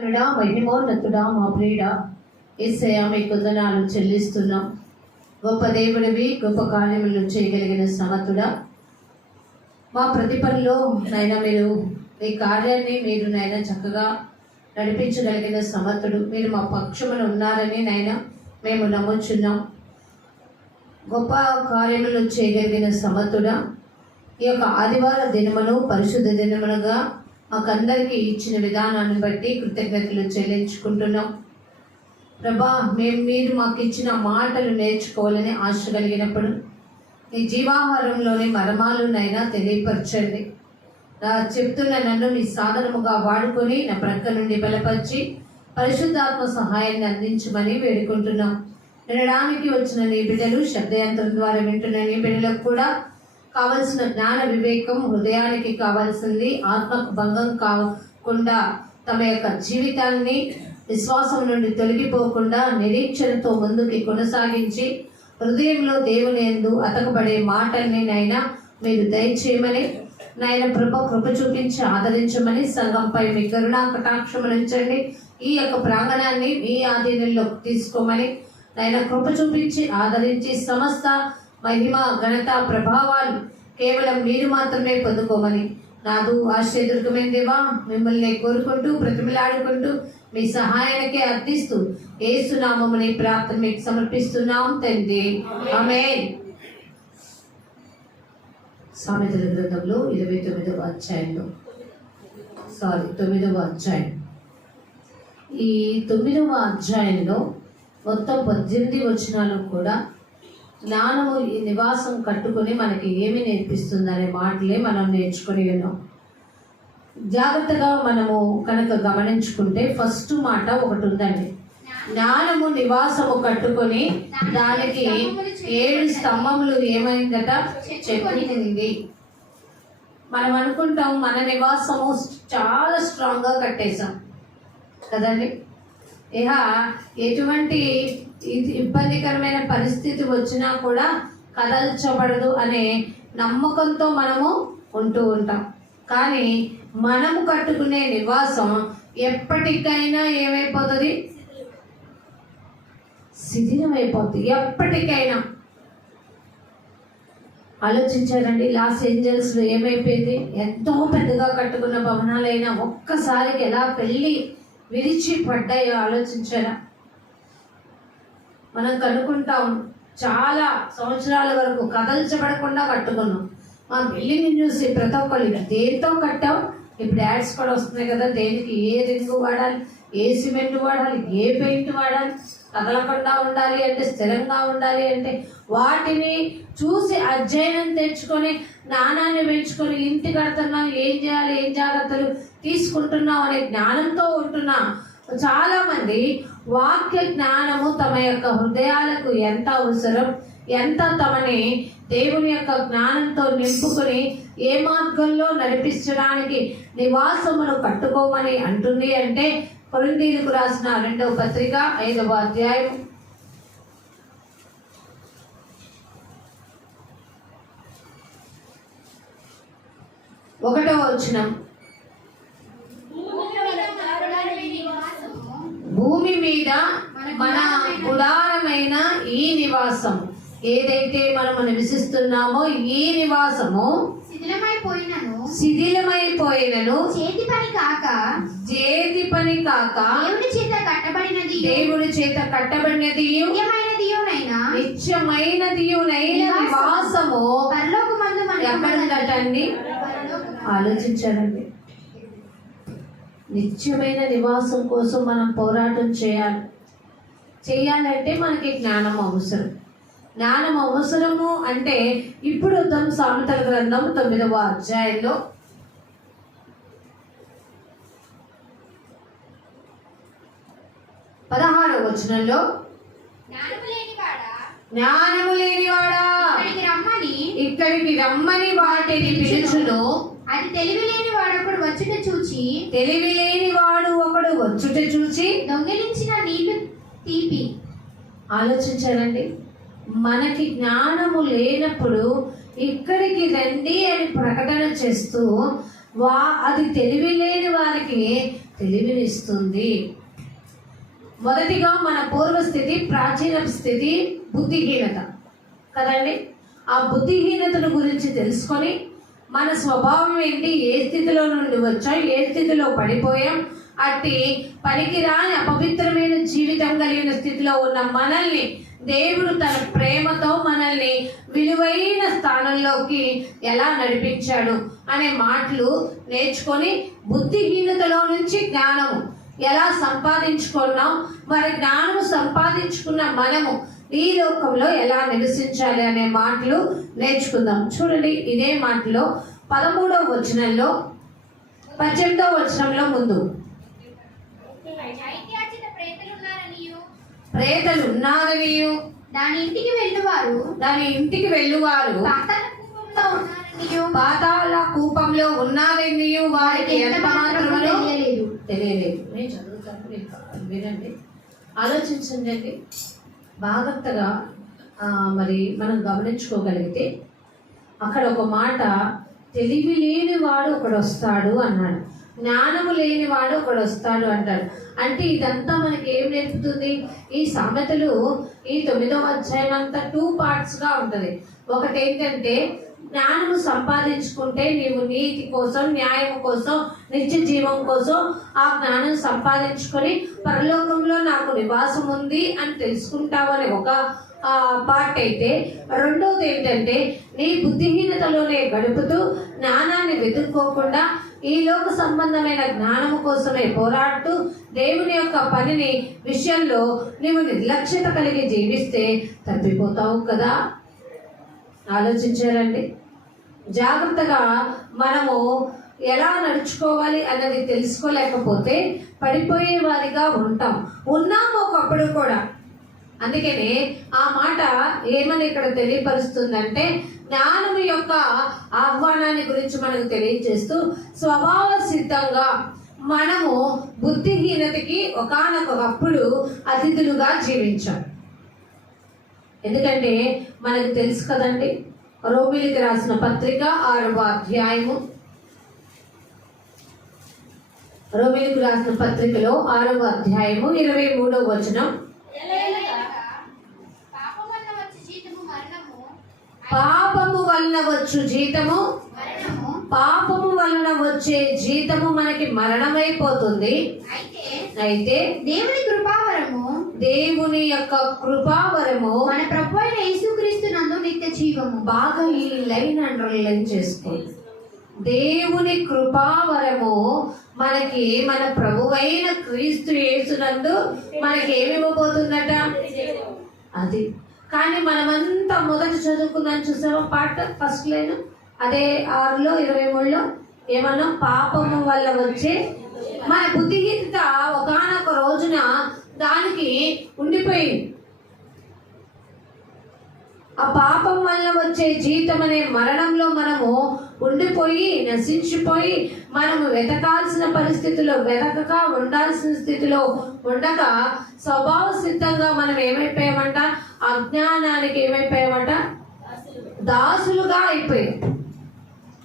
మహిమోన్నతుడా, మా ప్రియుడా యేసయ్యా, మీకు వందనాలు చెల్లిస్తున్నాం. గొప్ప దేవుడివి, గొప్ప కార్యములను చేయగలిగిన సమర్థుడా, మా ప్రతి పనిలో నైనా మీరు మీ కార్యాన్ని మీరు నైనా చక్కగా నడిపించగలిగిన సమర్థుడు. మీరు మా పక్షమున ఉన్నారని నైనా మేము నమ్ముచున్నాం. గొప్ప కార్యములు చేయగలిగిన సమర్థుడా, ఈ యొక్క ఆదివార దినమును పరిశుద్ధ దినములుగా మాకందరికీ ఇచ్చిన విధానాన్ని బట్టి కృతజ్ఞతలు చెల్లించుకుంటున్నాం. ప్రభా, మీరు మాకు ఇచ్చిన మాటలు నేర్చుకోవాలని ఆశ కలిగినప్పుడు మీ జీవాహారంలోని మర్మాలునైనా తెలియపరచండి. నా చెప్తున్న నన్ను మీ సాధనముగా వాడుకొని నా ప్రక్క నుండి బలపరిచి పరిశుద్ధాత్మ సహాయాన్ని అందించమని వేడుకుంటున్నాం. వినడానికి వచ్చిన నీ బిడ్డలు, శబ్దయంత్రం ద్వారా వింటున్న నీ బిడ్డలకు కూడా కావలసిన జ్ఞాన వివేకం, హృదయానికి కావాల్సింది ఆత్మకు భంగం కాకుండా తమ యొక్క జీవితాన్ని విశ్వాసం నుండి తొలగిపోకుండా నిరీక్షణతో ముందుకి కొనసాగించి హృదయంలో దేవుని యందు అతకబడే మాటల్ని నైనా మీరు దయచేయమని, నాయన కృప చూపించి ఆదరించమని, సంఘంపై మీ కరుణా కటాక్షములు ఉంచండి. ఈ యొక్క ప్రాంగణాన్ని మీ ఆధీనంలో తీసుకోమని నాయన కృప చూపించి ఆదరించి సమస్త మహిమ, ఘనత, ప్రభావాలు కేవలం మీరు మాత్రమే పొందుకోమని నాదు ఆశ్చర్యదుర్గమైన దేవా, మిమ్మల్ని కోరుకుంటూ బ్రతిమలాడుకుంటూ మీ సహాయానికే అర్థిస్తూ యేసు నామముని ప్రార్థన మీకు సమర్పిస్తున్నాం తండ్రి, ఆమేన్. సామెతల గ్రంథంలో 29వ అధ్యాయంలో 9వ అధ్యాయం, ఈ 9వ అధ్యాయంలో మొత్తం 18 వచనాలు కూడా జ్ఞానము ఈ నివాసం కట్టుకొని మనకి ఏమి నేర్పిస్తుందనే మాటలే మనం నేర్చుకొని ఉన్నాం. జాగ్రత్తగా మనము కనుక గమనించుకుంటే ఫస్ట్ మాట ఒకటి ఉందండి. జ్ఞానము నివాసము కట్టుకొని దానికి 7 స్తంభములు ఏమైందట చెప్పింది. మనం అనుకుంటాం మన నివాసము చాలా స్ట్రాంగ్గా కట్టేశాం కదండి. ఇక ఎటువంటి ఇబ్బందికరమైన పరిస్థితి వచ్చినా కూడా కదల్చబడదు అనే నమ్మకంతో మనము ఉంటూ ఉంటాం. కానీ మనము కట్టుకునే నివాసం ఎప్పటికైనా ఏమైపోతుంది? శిథిలమైపోతుంది ఎప్పటికైనా. ఆలోచించారండి, లాస్ ఏంజల్స్లో ఏమైపోయింది? ఎంతో పెద్దగా కట్టుకున్న భవనాలైనా ఒక్కసారికి ఎలా పెళ్ళి విరిచి పడ్డాయో ఆలోచించారా? మనం కనుక్కుంటాం, చాలా సంవత్సరాల వరకు కదల్చబడకుండా కట్టుకున్నాం. మా బిల్డింగ్ని చూసి ప్రతి ఒక్కళ్ళు దేంతో కట్టాం. ఇప్పుడు యాడ్స్ కూడా వస్తున్నాయి కదా, దేనికి ఏ రింగు వాడాలి, ఏ సిమెంట్ వాడాలి, ఏ పెయింట్ వాడాలి, కదలకుండా ఉండాలి అంటే, స్థిరంగా ఉండాలి అంటే, వాటిని చూసి అధ్యయనం తెచ్చుకొని జ్ఞానాన్ని పెంచుకొని ఇంటి కడుతున్నాం, ఏం చేయాలి, ఏం జాగ్రత్తలు తీసుకుంటున్నాం అనే జ్ఞానంతో ఉంటున్నా. చాలామంది వాక్య జ్ఞానము తమ యొక్క హృదయాలకు ఎంత అవసరం, ఎంత తమని దేవుని యొక్క జ్ఞానంతో నింపుకొని ఏ మార్గంలో నడిపించడానికి నివాసమును కట్టుకోమని అంటుంది అంటే, కొరింథీయులకు రాసిన 2వ పత్రిక 5వ అధ్యాయం 1వ వచనం. భూమి మీద మన గుడారమైన ఈ నివాసం, ఏదైతే మనము నివసిస్తున్నామో ఈ నివాసము శిథిలమైపోయినను చేతి పని కాక దేవుడి చేత కట్టబడినది నిత్యమైనది నివాసము ఎక్కడుందటండి? ఆలోచించాలండి. నిత్యమైన నివాసం కోసం మనం పోరాటం చేయాలంటే మనకి జ్ఞానం అవసరం. జ్ఞానం అవసరము అంటే ఇప్పుడు సామెతల గ్రంథం 9వ అధ్యాయంలో 16వ వచనంలో, జ్ఞానము లేనివాడా ఇక్కడికి రమ్మని వాటిని పిలుచును, అది తెలివిలేని వాడు ఒకడు వచ్చుట చూచి దొంగిలించిన నీళ్లు తీపి. ఆలోచించారండి, మనకి జ్ఞానము లేనప్పుడు ఇక్కడికి రండి అని ప్రకటన చేస్తూ అది తెలివి లేని వారికి తెలివినిస్తుంది. మొదటిగా మన పూర్వస్థితి, ప్రాచీన స్థితి బుద్ధిహీనత కదండి. ఆ బుద్ధిహీనతను గురించి తెలుసుకొని మన స్వభావం ఏంటి, ఏ స్థితిలో నుండి వచ్చాం, ఏ స్థితిలో పడిపోయాం, అట్టి పనికిరాని అపవిత్రమైన జీవితం కలిగిన స్థితిలో ఉన్న మనల్ని దేవుడు తన ప్రేమతో మనల్ని విలువైన స్థానంలోకి ఎలా నడిపించాడు అనే మాటలు నేర్చుకొని బుద్ధిహీనతలో నుంచి జ్ఞానము ఎలా సంపాదించుకున్నాం, మరి జ్ఞానము సంపాదించుకున్న మనము ఈ లోకంలో ఎలా నివసించాలి అనే మాటలు నేర్చుకుందాం. చూడండి, ఇదే మాటలో 13వ వచనంలో 18వ వచనంలో ముందు ప్రేతలు ఉన్నారనియు దాని ఇంటికి వెళ్ళువారు పాతాళ కూపంలో ఉన్నారనియు వారికి ఎంత మాత్రమో తెలియలేదు. నేను చదువుతాను, వినండి, ఆలోచించండి జాగ్రత్తగా. మరి మనం గమనించుకోగలిగితే అక్కడ ఒక మాట, తెలివి లేనివాడు ఒకడు వస్తాడు అన్నాడు, జ్ఞానము లేనివాడు ఒకడు వస్తాడు అంటాడు. అంటే ఇదంతా మనకి ఏం నేర్పుతుంది? ఈ సామెతలు ఈ 9వ అధ్యాయం అంతా 2 పార్ట్స్గా ఉంటుంది. ఒకటి ఏంటంటే, జ్ఞానము సంపాదించుకుంటే నీవు నీతి కోసం, న్యాయం కోసం, నిత్య జీవం కోసం ఆ జ్ఞానం సంపాదించుకొని పరలోకంలో నాకు నివాసం ఉంది అని తెలుసుకుంటావని ఒక పార్ట్ అయితే, రెండోది ఏంటంటే నీ బుద్ధిహీనతలోనే గడుపుతూ జ్ఞానాన్ని వెతుక్కోకుండా ఈ లోక సంబంధమైన జ్ఞానము కోసమే పోరాడుతూ దేవుని యొక్క పనిని విషయంలో నీవు నిర్లక్ష్యత కలిగి జీవిస్తే తప్పిపోతావు కదా. ఆలోచించారండి. జాగ్రత్తగా మనము ఎలా నడుచుకోవాలి అన్నది తెలుసుకోలేకపోతే పడిపోయే వారిగా ఉన్నాము ఒకప్పుడు కూడా. అందుకనే ఆ మాట ఏమని ఇక్కడ తెలియపరుస్తుందంటే, జ్ఞానము యొక్క ఆహ్వానాన్ని గురించి మనకు తెలియజేస్తూ స్వభావ సిద్ధంగా మనము బుద్ధిహీనతకి ఒకానొకప్పుడు అతిథులుగా జీవించాం. ఎందుకంటే మనకు తెలుసు కదండి, రోమిలికి రాసిన పత్రిక 6వ అధ్యాయము, రోమిలికి రాసిన పత్రికలో 6వ అధ్యాయము 23వ వచనం, పాపము వలన వచ్చు జీతము, పాపము వలన వచ్చే జీతము మనకి మరణమైపోతుంది. అయితే దేవుని యొక్క కృపావరము మన ప్రభు అయిన యేసుక్రీస్తునందు నిత్య జీవము. బాగా ఈ లైన్ అండర్లైన్ చేసుకోండి. దేవుని కృపావరము మనకి మన ప్రభువైన క్రీస్తు యేసునందు మనకి ఏమి ఇవ్వబోతుందట? అది. కానీ మనమంతా మొదట చదువుకున్నాను చూసావా పాట, ఫస్ట్ లైన్ అదే 6లో 23లో ఏమన్నా, పాపము వల్ల వచ్చే మన బుద్ధిహీనత ఒకానొక రోజున దానికి ఉండిపోయింది. ఆ పాపం వల్ల వచ్చే జీతం అనే మరణంలో మనము ఉండిపోయి నశించిపోయి మనము వెతకాల్సిన పరిస్థితిలో వెతకక ఉండాల్సిన స్థితిలో ఉండక స్వభావ సిద్ధంగా మనం ఏమైపోయామంట? అజ్ఞానానికి ఏమైపోయామంట? దాసులుగా అయిపోయాం.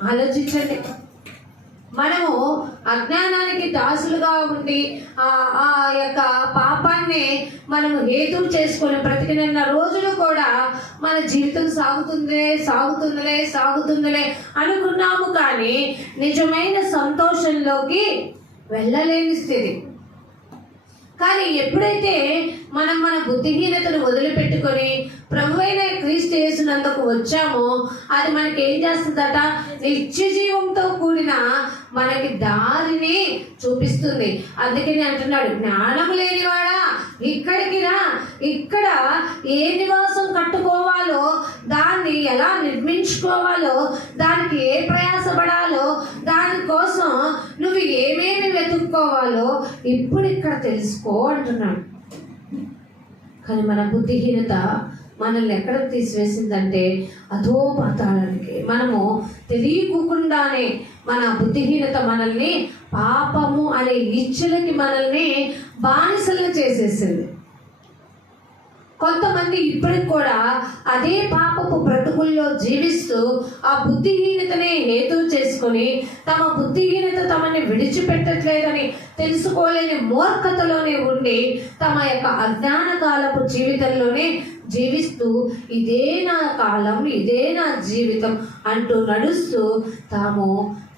ఆలోచించండి. మనము అజ్ఞానానికి దాసులుగా ఉండి ఆ యొక్క పాపాన్ని మనము హేతువు చేసుకొని బ్రతికిన రోజులు కూడా మన జీవితం సాగుతుందిలే అనుకున్నాము, కానీ నిజమైన సంతోషంలోకి వెళ్ళలేని స్థితి. కానీ ఎప్పుడైతే మనం మన బుద్ధిహీనతను వదిలిపెట్టుకొని ప్రభువైన క్రీస్తు యేసునందుకు వచ్చామో అది మనకి ఏం చేస్తుందట? నిత్య జీవంతో కూడిన మనకి దారిని చూపిస్తుంది. అందుకని అంటున్నాడు, జ్ఞానం లేనివాడా ఇక్కడికి రా, ఇక్కడ ఏ నివాసం కట్టుకోవాలో, దాన్ని ఎలా నిర్మించుకోవాలో, దానికి ఏ ప్రయాసపడాలో, దానికోసం నువ్వు ఏమేమి వెతుక్కోవాలో ఇప్పుడు ఇక్కడ తెలుసుకో అంటున్నాడు. కానీ మన బుద్ధిహీనత మనల్ని ఎక్కడికి తీసివేసిందంటే అధోపాతాళానికి. మనము తెలియకుండానే మన బుద్ధిహీనత మనల్ని పాపము అనే ఇచ్చలకి మనల్ని బానిసలు చేసేసింది. కొంతమంది ఇప్పటికి కూడా అదే పాపపు బ్రతుకుల్లో జీవిస్తూ ఆ బుద్ధిహీనతనే హేతువు చేసుకొని తమ బుద్ధిహీనత తమని విడిచిపెట్టట్లేదని తెలుసుకోలేని మూర్ఖతలోనే ఉండి తమ యొక్క అజ్ఞాన కాలపు జీవితంలోనే జీవిస్తూ ఇదే నా కాలం, ఇదే నా జీవితం అంటూ నడుస్తూ తాము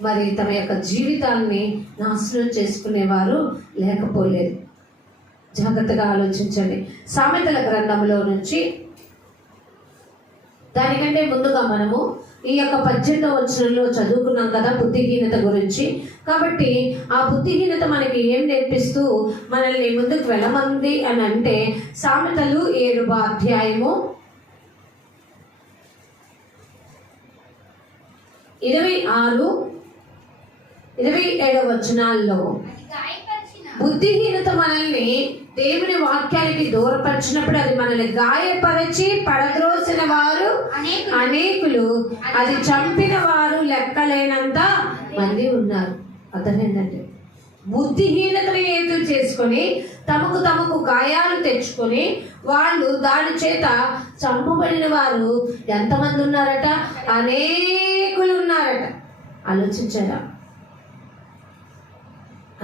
మరి తమ యొక్క జీవితాన్ని నాశనం చేసుకునేవారు లేకపోలేదు. జాగ్రత్తగా ఆలోచించండి. సామెతల గ్రంథంలో నుంచి దానికంటే ముందుగా మనము ఈ యొక్క 18వ వచనంలో చదువుకున్నాం కదా బుద్ధిహీనత గురించి. కాబట్టి ఆ బుద్ధిహీనత మనకి ఏం నేర్పిస్తూ మనల్ని ముందుకు వెళ్ళమంది అని అంటే సామెతలు 7వ అధ్యాయము 26, 27 వచనాల్లో బుద్ధిహీనత మనల్ని దేవుని వాక్యానికి దూరపరిచినప్పుడు అది మనల్ని గాయపరిచి పడద్రోసిన వారు అనేకులు, అది చంపిన వారు లెక్కలేనంత మంది ఉన్నారు. అర్థమైందండి. బుద్ధిహీనతని హేతు చేసుకొని తమకు గాయాలు తెచ్చుకొని వాళ్ళు దాని చేత చంపబడిన వారు ఎంతమంది ఉన్నారట? అనేకులు ఉన్నారట. ఆలోచించారా?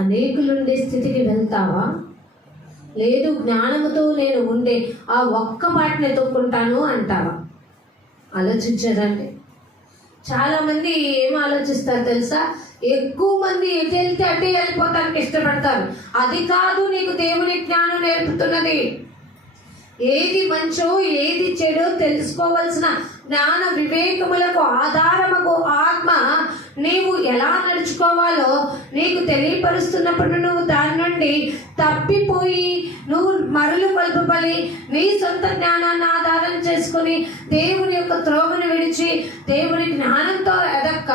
అనేకులుండే స్థితికి వెళ్తావా? లేదు జ్ఞానముతో నేను ఉండే ఆ ఒక్క మాటను ఎత్తుక్కుంటాను అంటావా? ఆలోచించారండి. చాలా మంది ఏం ఆలోచిస్తారు తెలుసా? ఎక్కువ మంది ఎటు వెళ్తే అటే వెళ్ళిపోతానికి ఇష్టపడతారు. అది కాదు నీకు దేవుని జ్ఞానం నేర్పుతున్నది. ఏది మంచో ఏది చెడో తెలుసుకోవాల్సిన జ్ఞాన వివేకములకు ఆధారముకు ఆత్మ నీవు ఎలా నడుచుకోవాలో నీకు తెలియపరుస్తున్నప్పుడు నువ్వు దాని నుండి తప్పిపోయి నువ్వు మరులు కలుపబడి నీ సొంత జ్ఞానాన్ని ఆధారం చేసుకుని దేవుని యొక్క త్రోవను విడిచి దేవుని జ్ఞానంతో ఎదక్క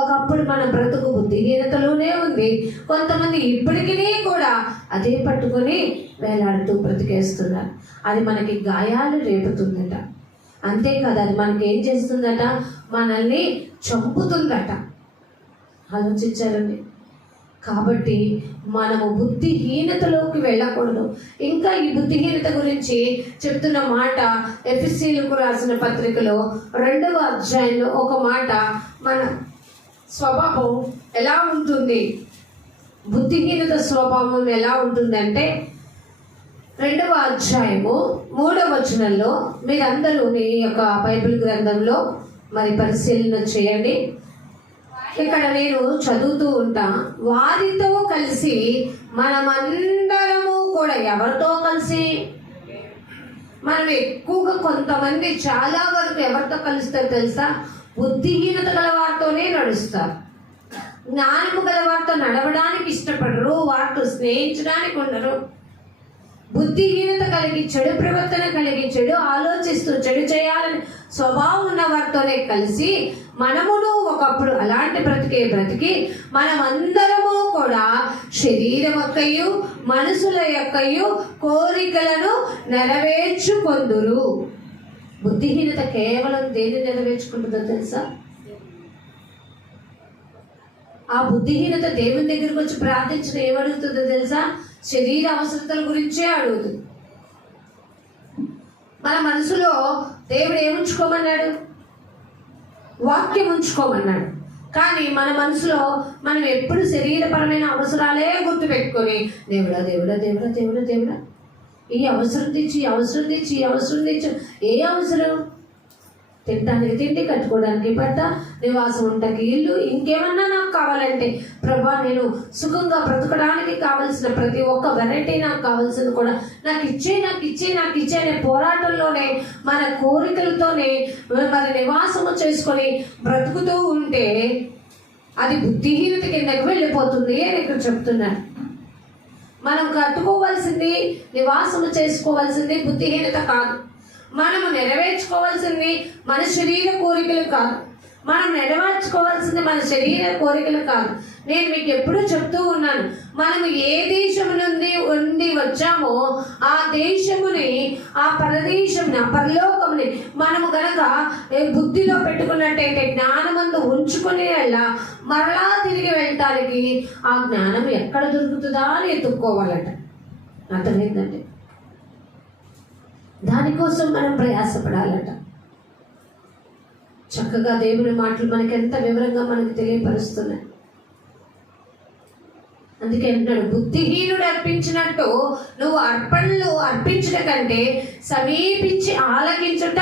ఒకప్పుడు మన బ్రతుకు బుద్ధిహీనతలోనే ఉంది. కొంతమంది ఇప్పటికీ కూడా అదే పట్టుకొని వేలాడుతూ బ్రతికేస్తున్నారు. అది మనకి గాయాలు రేపుతుందట. అంతేకాదు అది మనకి ఏం చేస్తుందట? మనల్ని చంపుతుందట. ఆలోచించారండి. కాబట్టి మనము బుద్ధిహీనతలోకి వెళ్ళకూడదు. ఇంకా ఈ బుద్ధిహీనత గురించి చెప్తున్న మాట ఎఫెసీయులకు రాసిన పత్రికలో 2వ అధ్యాయంలో ఒక మాట, మన స్వభావం ఎలా ఉంటుంది, బుద్ధిహీనత స్వభావం ఎలా ఉంటుందంటే 2వ అధ్యాయము 3వ వచనంలో మీరందరూ ఈ యొక్క బైబిల్ గ్రంథంలో మరి పరిశీలన చేయండి. ఇక్కడ నేను చదువుతూ ఉంటా, వారితో కలిసి మనమందరము కూడా, ఎవరితో కలిసి? మనం ఎక్కువగా కొంతమంది చాలా వరకు ఎవరితో కలుస్తారు తెలుసా? బుద్ధిహీనత గల వారితోనే నడుస్తారు. జ్ఞానము గల వారితో నడవడానికి ఇష్టపడరు, వారితో స్నేహించడానికి ఉండరు. బుద్ధిహీనత కలిగి చెడు ప్రవర్తన కలిగి చెడు ఆలోచిస్తూ చెడు చేయాలని స్వభావం ఉన్న వారితోనే కలిసి మనమును ఒకప్పుడు అలాంటి బ్రతికి మనమందరము కూడా శరీరం యొక్కయు మనసుల యొక్కయు కోరికలను నెరవేర్చుకొందురు. బుద్ధిహీనత కేవలం దేన్ని నెరవేర్చుకుంటుందో తెలుసా? ఆ బుద్ధిహీనత దేవుని దగ్గరికి వచ్చి ప్రార్థించిన ఏమడుగుతుందో తెలుసా? శరీర అవసరతల గురించే అడుగుతుంది. మన మనసులో దేవుడు ఏముంచుకోమన్నాడు? వాక్యం ఉంచుకోమన్నాడు. కానీ మన మనసులో మనం ఎప్పుడు శరీరపరమైన అవసరాలే గుర్తుపెట్టుకొని దేవుడా దేవుడా దేవుడా దేవుడా దేవుడా ఈ అవసరం తెచ్చి అవసరం తెచ్చి అవసరం తెచ్చు. ఏ అవసరం? తినడానికి తిండి, కట్టుకోవడానికి బట్ట, నివాసం ఉండడానికి ఇల్లు, ఇంకేమన్నా నాకు కావాలంటే ప్రభా నేను సుఖంగా బ్రతకడానికి కావలసిన ప్రతి ఒక్క వెరైటీ నాకు కావాల్సింది కూడా నాకు ఇచ్చే అనే పోరాటంలోనే మన కోరికలతోనే మరి నివాసము చేసుకొని బ్రతుకుతూ ఉంటే అది బుద్ధిహీనత కిందకి వెళ్ళిపోతుంది అని ఇక్కడ చెప్తున్నాను. మనం కట్టుకోవాల్సింది, నివాసము చేసుకోవాల్సింది బుద్ధిహీనత కాదు. మనము నెరవేర్చుకోవాల్సింది మన శరీర కోరికలు కాదు. మనం నెరవేర్చుకోవాల్సింది మన శరీర కోరికలు కాదు. నేను మీకు ఎప్పుడూ చెప్తూ ఉన్నాను, మనము ఏ దేశము నుండి వచ్చామో ఆ దేశముని, ఆ పరదేశముని, ఆ పరలోకముని మనము గనక బుద్ధిలో పెట్టుకున్నట్టయితే జ్ఞానమందు ఉంచుకునే మరలా తిరిగి వెళ్ళటానికి ఆ జ్ఞానం ఎక్కడ దొరుకుతుందా అని ఎత్తుక్కోవాలట. అర్థమైందండి. దానికోసం మనం ప్రయాసపడాలట. చక్కగా దేవుని మాటలు మనకి ఎంత వివరంగా మనకు తెలియపరుస్తున్నాయి. అందుకే అంటాడు, బుద్ధిహీనుడు అర్పించినట్టు నువ్వు అర్పణలు అర్పించుట కంటే సమీపించి ఆలకించుట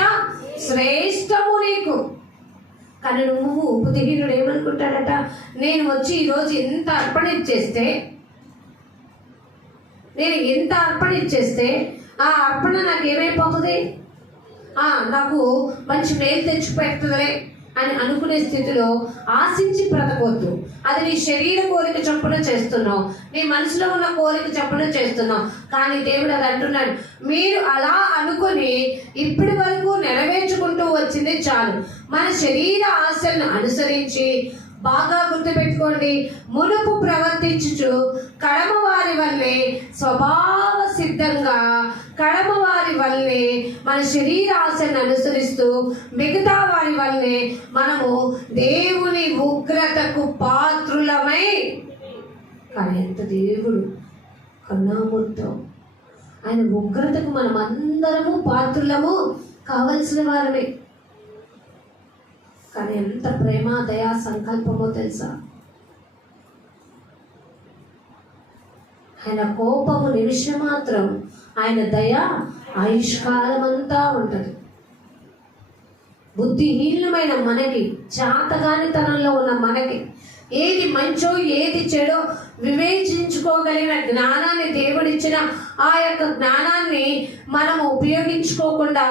శ్రేష్టము నీకు. కానీ నువ్వు బుద్ధిహీనుడు ఏమనుకుంటాడట, నేను వచ్చి ఈరోజు ఎంత అర్పణ ఇచ్చేస్తే ఆ అర్పణ నాకు ఏమైపోతుంది, నాకు మంచి మేలు తెచ్చిపెడుతుందిలే అని అనుకునే స్థితిలో ఆశించి బ్రతకొద్దు. అది నీ శరీర కోరిక చొప్పున చేస్తున్నావు, నీ మనసులో ఉన్న కోరిక చొప్పున చేస్తున్నావు. కానీ దేవుడు అది అంటున్నాడు, మీరు అలా అనుకుని ఇప్పటి వరకు నెరవేర్చుకుంటూ వచ్చింది చాలు. మన శరీర ఆశలను అనుసరించి బాగా గుర్తుపెట్టుకోండి, మునుపు ప్రవర్తించుచు కడమ వారి వల్లే స్వభావ సిద్ధంగా కడమ వారి వల్లే మన శరీర ఆశను అనుసరిస్తూ మిగతా వారి వల్లే మనము దేవుని ఉగ్రతకు పాత్రులమై. కానీ ఎంత దేవుడు కన్నామూర్తం, ఆయన ఉగ్రతకు మనం అందరము పాత్రులము కావలసిన వారమే. కానీ ఎంత ప్రేమ దయా సంకల్పమో తెలుసా. ఆయన కోపము నిమిషం మాత్రం, ఆయన దయ ఆయుష్కాలం అంతా ఉంటుంది. బుద్ధిహీనమైన మనకి, చాతగానితనంలో ఉన్న మనకి ఏది మంచో ఏది చెడో వివేచించుకోగలిగిన జ్ఞానాన్ని దేవుడిచ్చిన ఆ యొక్క జ్ఞానాన్ని మనము ఉపయోగించుకోకుండా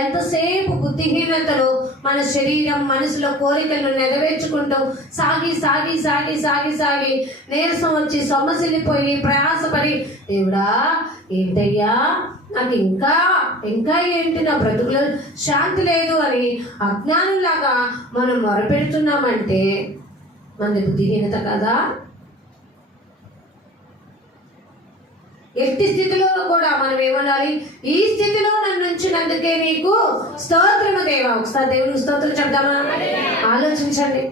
ఎంతసేపు బుద్ధిహీనతలో మన శరీరం మనసులో కోరికలను నెరవేర్చుకుంటూ సాగి సాగి సాగి సాగి సాగి నీరసం వచ్చి సొమ్మసిల్లిపోయి ప్రయాసపడి, దేవుడా ఏంటయ్యా నాకు ఇంకా ఇంకా ఏంటి, నా బ్రతుకులో శాంతి లేదు అని అజ్ఞానులాగా మనం మొరపెడుతున్నామంటే మన బుద్ధిహీనత కదా. ఎట్టి స్థితిలో కూడా మనం ఏమనాలి, ఈ స్థితిలో నన్ను ఉంచినందుకే నీకు స్తోత్రము దేవా. ఒకసారి దేవునికి స్తోత్రం చెప్దామా? ఆలోచించండి.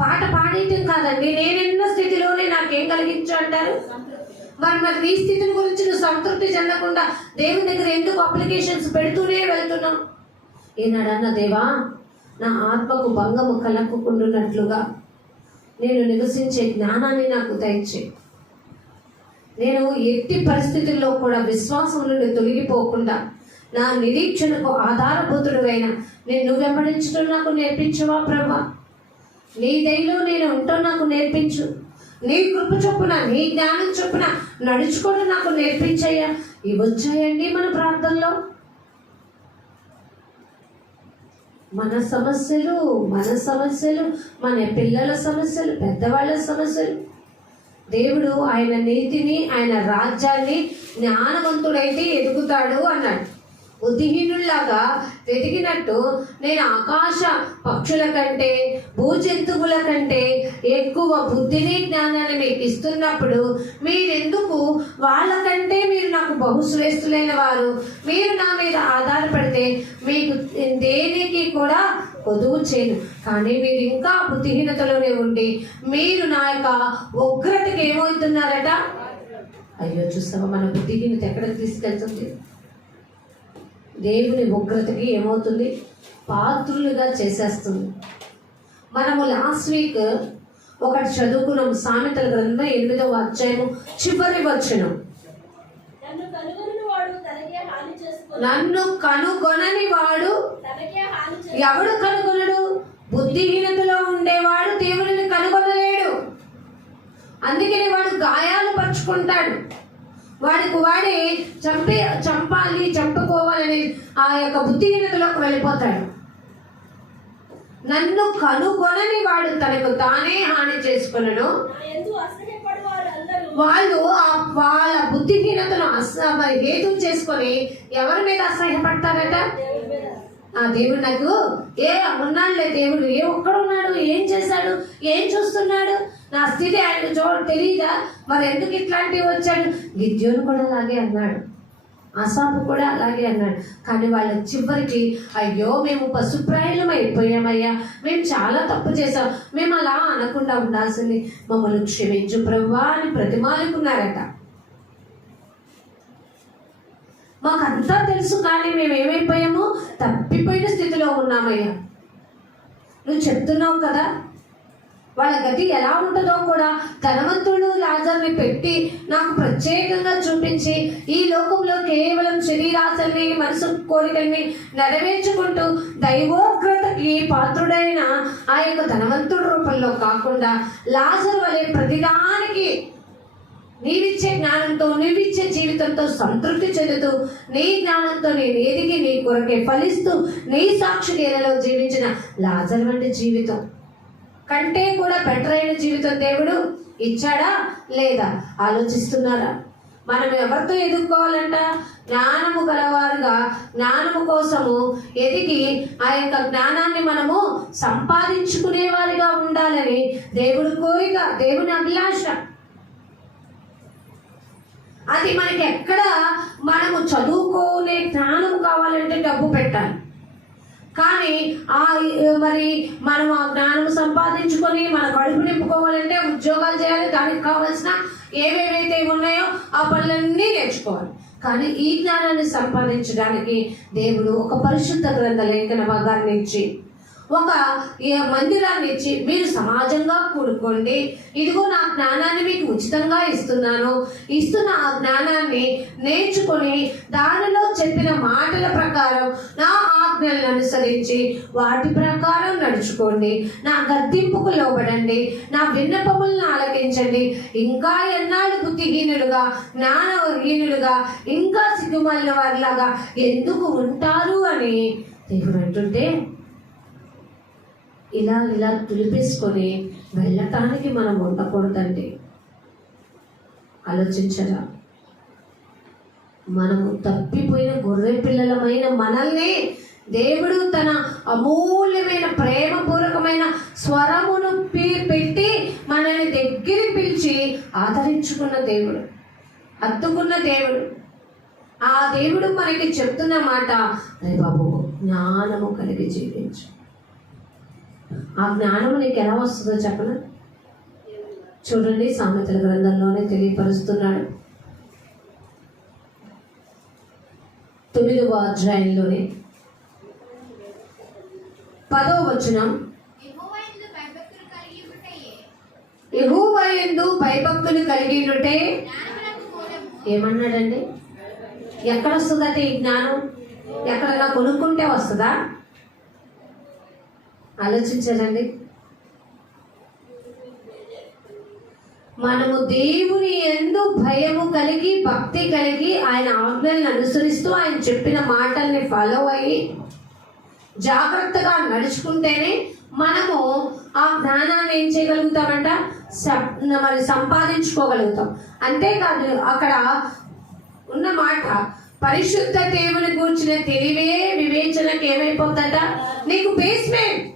పాట పాడేయటం కాదండి, నేనెన్న స్థితిలోనే నాకేం కలిగించు అంటారు. మరి నీ స్థితిని గురించి నువ్వు సంతృప్తి చెందకుండా దేవుని దగ్గర ఎందుకు అప్లికేషన్స్ పెడుతూనే వెళ్తున్నావు? ఏనాడన్నా, దేవా నా ఆత్మకు భంగము కలగకుండానట్లుగా నేను నివసించే జ్ఞానాన్ని నాకు దయచే. నేను ఎట్టి పరిస్థితుల్లో కూడా విశ్వాసం నుండి తొలగిపోకుండా నా నిరీక్షణకు ఆధారభూతుడువైన నిన్ను వెంబడించడం నాకు నేర్పించవా ప్రభా. నీ దయలో నేను ఉంటాను, నాకు నేర్పించు. నీ కృప చొప్పున, నీ జ్ఞానం చొప్పున నడుచుకోవడం నాకు నేర్పించయ్యా. ఇవి వచ్చాయండి మన ప్రార్థనలో. మన సమస్యలు, మన పిల్లల సమస్యలు, పెద్దవాళ్ళ సమస్యలు. దేవుడు ఆయన నీతిని, ఆయన రాజ్యాన్ని జ్ఞానవంతుడైతే ఎదుగుతాడు అన్నాడు. బుద్ధిహీనుల్లాగా వెతికినట్టు నేను ఆకాశ పక్షుల కంటే భూజంతువుల కంటే ఎక్కువ బుద్ధిని జ్ఞానాన్ని మీకు ఇస్తున్నప్పుడు మీరెందుకు వాళ్ళకంటే మీరు నాకు బహుశ్రేష్ఠులైన వారు, మీరు నా మీద ఆధారపడితే మీకు దేనికి కూడా కొదువు చేయను. కానీ మీరు ఇంకా బుద్ధిహీనతలోనే ఉండి మీరు నా యొక్క ఉగ్రతకి ఏమవుతున్నారట. అయ్యో చూస్తావా, మన బుద్ధిహీనత ఎక్కడికి తీసుకెళ్తుంది? దేవుని ఉగ్రతకి ఏమవుతుంది, పాత్రులుగా చేసేస్తుంది. మనము లాస్ట్ వీక్ ఒకటి చదువుకున్నాం, సామెతల గ్రంథం 8వ అధ్యాయము చివరి వచనం. నన్ను కనుగొనని వాడు, ఎవడు కనుగొనడు? బుద్ధిహీనతలో ఉండేవాడు దేవుడిని కనుగొనలేడు. అందుకని వాడు గాయాలు పరుచుకుంటాడు. వాడికి వాడే చంపాలి, చంపుకోవాలని ఆ యొక్క బుద్ధిహీనతలోకి వెళ్ళిపోతాడు. నన్ను కనుగొనని వాడు తనకు తానే హాని చేసుకున్నాను. వాళ్ళు వాళ్ళ బుద్ధిహీనతను హేతు చేసుకొని ఎవరి మీద అసహ్యపడతారట? ఆ దేవుడు నాకు ఉన్నాడులే, దేవుడు ఒక్కడున్నాడు, ఏం చేశాడు, ఏం చూస్తున్నాడు, నా స్థితి ఆయనకు తెలియదా, మరి ఎందుకు ఇట్లాంటివి వచ్చాడు. గిద్యోను కూడా అలాగే అన్నాడు, అసాపు కూడా అలాగే అన్నాడు. కానీ వాళ్ళ చివరికి అయ్యో మేము పశుప్రాయులం అయిపోయామయ్యా, మేము చాలా తప్పు చేసాం, మేము అలా అనకుండా ఉండాల్సింది, మమ్మల్ని క్షమించు ప్రభువా అని ప్రతిమాలుకున్నారట. మాకంతా తెలుసు, కానీ మేము ఏమైపోయాము? తప్పిపోయిన స్థితిలో ఉన్నామయ్యా. నువ్వు చెప్తున్నావు కదా వాళ్ళ గతి ఎలా ఉంటుందో కూడా. ధనవంతుడు లాజర్ని పెట్టి నాకు ప్రత్యేకంగా చూపించి ఈ లోకంలో కేవలం శరీరాశల్ని మనసు కోరికల్ని నెరవేర్చుకుంటూ దైవోగ్రతకి పాత్రుడైన ఆ యొక్క ధనవంతుడి రూపంలో కాకుండా లాజర్ వలె ప్రతిదానికి నీవిచ్చే జ్ఞానంతో, నీవిచ్చే జీవితంతో సంతృప్తి చెందుతూ నీ జ్ఞానంతో నేను ఎదిగి నీ కొరకే ఫలిస్తూ నీ సాక్షి నేలలో జీవించిన లాజర్ వంటి జీవితం కంటే కూడా బెటర్ అయిన జీవితం దేవుడు ఇచ్చాడా లేదా? ఆలోచిస్తున్నారా? మనం ఎవరితో ఎదుర్కోవాలంట? జ్ఞానము గలవారుగా, జ్ఞానము కోసము ఎదిగి ఆ యొక్క జ్ఞానాన్ని మనము సంపాదించుకునే వారిగా ఉండాలని దేవుడి కోరిక, దేవుని అభిలాష. అది మనకి ఎక్కడ మనము చదువుకోనే జ్ఞానం కావాలంటే డబ్బు పెట్టాలి, కానీ మరి మనం ఆ జ్ఞానం సంపాదించుకొని మన కడుపు నింపుకోవాలంటే ఉద్యోగాలు చేయాలి, దానికి కావాల్సిన ఏవేవైతే ఉన్నాయో ఆ పనులన్నీ నేర్చుకోవాలి. కానీ ఈ జ్ఞానాన్ని సంపాదించడానికి దేవుడు ఒక పరిశుద్ధ గ్రంథ లేఖన భాగాన్ని ఇచ్చి, ఒక మందిరాన్ని ఇచ్చి, మీరు సమాజంగా కూడుకోండి, ఇదిగో నా జ్ఞానాన్ని మీకు ఉచితంగా ఇస్తున్న ఆ జ్ఞానాన్ని నేర్చుకొని దానిలో చెప్పిన మాటల ప్రకారం నా ఆజ్ఞలను అనుసరించి వాటి ప్రకారం నడుచుకోండి, నా గద్దింపుకు లోబడండి, నా విన్నపములను ఆలకించండి. ఇంకా ఎన్నాళ్ళు బుద్ధిహీనులుగా, జ్ఞానహీనులుగా, ఇంకా సిగ్గుమాలిన వారిలాగా ఎందుకు ఉంటారు అని దేవుడు అంటుంటే, ఇలా తులిపేసుకొని వెళ్ళటానికి మనం ఉండకూడదండి. ఆలోచించరా? మనము తప్పిపోయిన గొర్రె పిల్లలమైన మనల్ని దేవుడు తన అమూల్యమైన ప్రేమపూర్వకమైన స్వరమును పెట్టి మనల్ని దగ్గరికి పిలిచి ఆదరించుకున్న దేవుడు, హత్తుకున్న దేవుడు. ఆ దేవుడు మనకి చెప్తున్న మాట, అరే బాబు, జ్ఞానము కలిగి జీవించు. ఆ జ్ఞానము నీకు ఎలా వస్తుందో చెప్పను. చూడండి, సామెతల గ్రంథంలోనే తెలియపరుస్తున్నాడు. 9వ అధ్యాయంలోనే 10వ వచనం, యెహోవా యందు భయభక్తులు కలిగి ఉంటే ఏమన్నాడండి? ఎక్కడ వస్తుందట ఈ జ్ఞానం? ఎక్కడైనా కొనుక్కుంటే వస్తుందా? ఆలోచించారండి. మనము దేవుని యందు భయము కలిగి, భక్తి కలిగి, ఆయన ఆజ్ఞలను అనుసరిస్తూ ఆయన చెప్పిన మాటల్ని ఫాలో అయ్యి జాగ్రత్తగా నడుచుకుంటేనే మనము ఆ జ్ఞానాన్ని ఏం చేయగలుగుతామంట? మరి సంపాదించుకోగలుగుతాం. అంతేకాదు, అక్కడ ఉన్న మాట, పరిశుద్ధ దేవుని గూర్చిన తెలివే వివేచనకు ఏమైపోతుందట? నీకు బేస్మెంట్.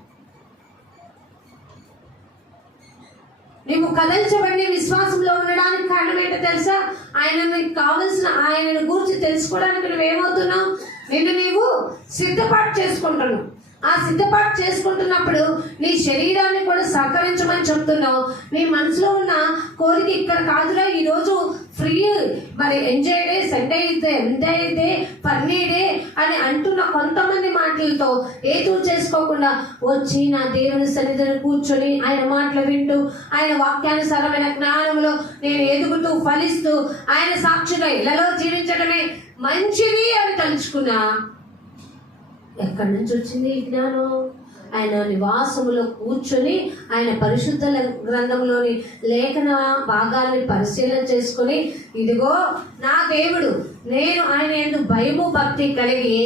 నీవు కదల్చబడి విశ్వాసంలో ఉండడానికి కారణం ఏంటో తెలుసా? ఆయనకు కావలసిన, ఆయనను గురించి తెలుసుకోవడానికి నువ్వేమవుతున్నావు? నీవు సిద్ధపాటు చేసుకుంటున్నావు. ఆ సిద్ధపాటు చేసుకుంటున్నప్పుడు నీ శరీరాన్ని కూడా సహకరించమని చెప్తున్నావు. నీ మనసులో ఉన్న కోరిక ఇక్కడ కాదురా, ఈరోజు ఫ్రీ, మరి ఎంజాయ్ డే, సండే అయితే ఎంజాయ్ డే, ఫన్నీ డే అని అంటున్న కొంతమంది మాటలతో ఏదో చేసుకోకుండా వచ్చి నా దేవుని సన్నిధిని కూర్చొని ఆయన మాటలు వింటూ, ఆయన వాక్యానుసారమైన జ్ఞానంలో నేను ఎదుగుతూ ఫలిస్తూ ఆయన సాక్షిగా ఇళ్లలో జీవించడమే మంచిది అని తలుచుకున్నా. ఎక్కడి నుంచి వచ్చింది ఈ జ్ఞానం? ఆయన నివాసములో కూర్చొని ఆయన పరిశుద్ధ గ్రంథంలోని లేఖన భాగాల్ని పరిశీలన చేసుకొని, ఇదిగో నా దేవుడు, నేను ఆయన యందు భయము భక్తి కలిగి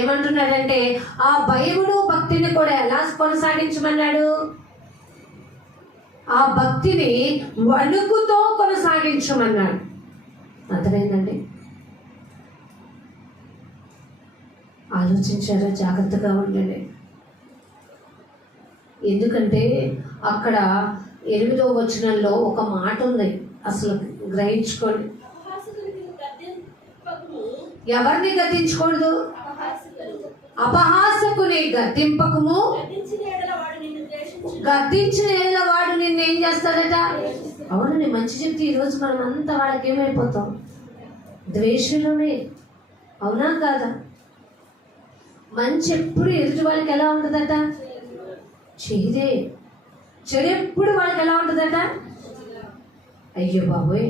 ఏమంటున్నాడంటే, ఆ భయమును భక్తిని కూడా ఎలా కొనసాగించమన్నాడు? ఆ భక్తిని వణుకుతో కొనసాగించమన్నాడు. అర్థమైందండి? ఆలోచించారా? జాగ్రత్తగా ఉండండి. ఎందుకంటే అక్కడ 8వ వచనంలో ఒక మాట ఉంది, అసలు గ్రహించుకోండి. ఎవరిని గద్దించకూడదు? అపహాసకుని గద్దింపకము, గద్దించిన ఏళ్ళ వాడు నిన్ను ఏం చేస్తాడట? అవునండి, మంచి చెప్తే ఈరోజు మనం అంతా వాళ్ళకి ఏమైపోతాం? ద్వేషులనే. అవునా కాదా? మంచి ఎప్పుడు ఎదుటి వాళ్ళకి ఎలా ఉంటుందట? చేదే. చెడు ఎప్పుడు వాళ్ళకి ఎలా ఉంటుందట? అయ్యో బాబోయ్.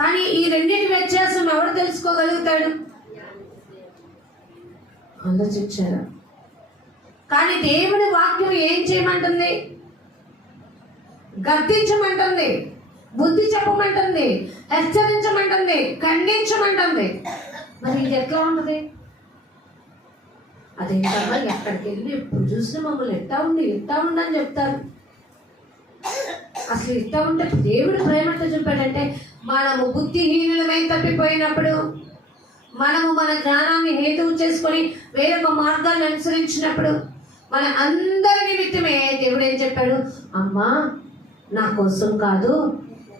కానీ ఈ రెండింటి వ్యత్యాసం ఎవరు తెలుసుకోగలుగుతాడు? ఆలోచించారా? కానీ దేవుని వాక్యం ఏం చేయమంటుంది? గద్దించమంటుంది, బుద్ధి చెప్పమంటుంది, హెచ్చరించమంటుంది, ఖండించమంటుంది. మరి ఇది ఎట్లా ఉంటుంది? అదేంటమ్మా ఎక్కడికి వెళ్ళి ఎప్పుడు చూసినా మమ్మల్ని ఎట్టా ఉండి అని చెప్తారు. అసలు ఇట్టా ఉంటే దేవుడు ప్రేమ ఎట్లా చూపాడంటే, మనము బుద్ధిహీనులమై తప్పిపోయినప్పుడు, మనము మన జ్ఞానాన్ని హేతువు చేసుకొని వేరొక మార్గాన్ని అనుసరించినప్పుడు, మన అందరి నిమిత్తమే దేవుడు ఏం చెప్పాడు? అమ్మా, నా కోసం కాదు,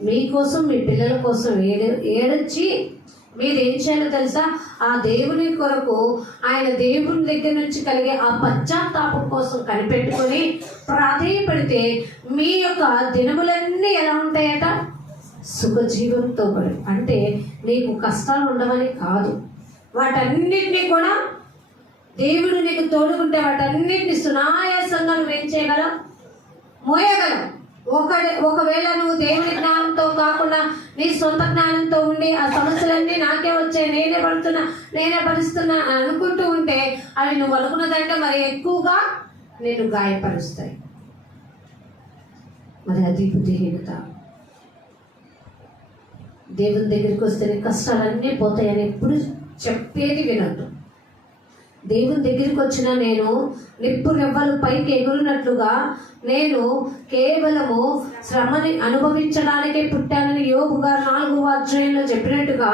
మీకోసం, మీ పిల్లల కోసం ఏడొచ్చి మీరేం చేయాలో తెలుసా? ఆ దేవుని కొరకు, ఆయన దేవుని దగ్గర నుంచి కలిగే ఆ పశ్చాత్తాపం కోసం కనిపెట్టుకొని ప్రాధేయపడితే మీ యొక్క దినములన్నీ ఎలా ఉంటాయట? సుఖజీవంతో పడి. అంటే నీకు కష్టాలు ఉండవని కాదు, వాటన్నిటినీ కూడా దేవుడు నీకు తోడుకుంటే వాటన్నిటిని సునాయాసంగా నువ్వేం చేయగలవు? మోయగలవు. ఒకవేళ నువ్వు దేవుని జ్ఞానంతో కాకుండా నీ సొంత జ్ఞానంతో ఉండి ఆ సమస్యలన్నీ నాకే వచ్చాయి, నేనే భరిస్తున్నా అనుకుంటూ ఉంటే అవి నువ్వు అనుకున్నదంటే మరి ఎక్కువగా నేను గాయపరుస్తాయి. మరి అది బుద్ధిహీనత. దేవుని దగ్గరికి వస్తే నీ కష్టాలన్నీ పోతాయని ఎప్పుడు చెప్పేది వినద్దు. దేవుని దగ్గరికి వచ్చిన నేను నిప్పు రెవ్వలు పైకి ఎగురునట్లుగా నేను కేవలము శ్రమని అనుభవించడానికే పుట్టానని యోబు గారు 4వ అధ్యాయంలో చెప్పినట్టుగా,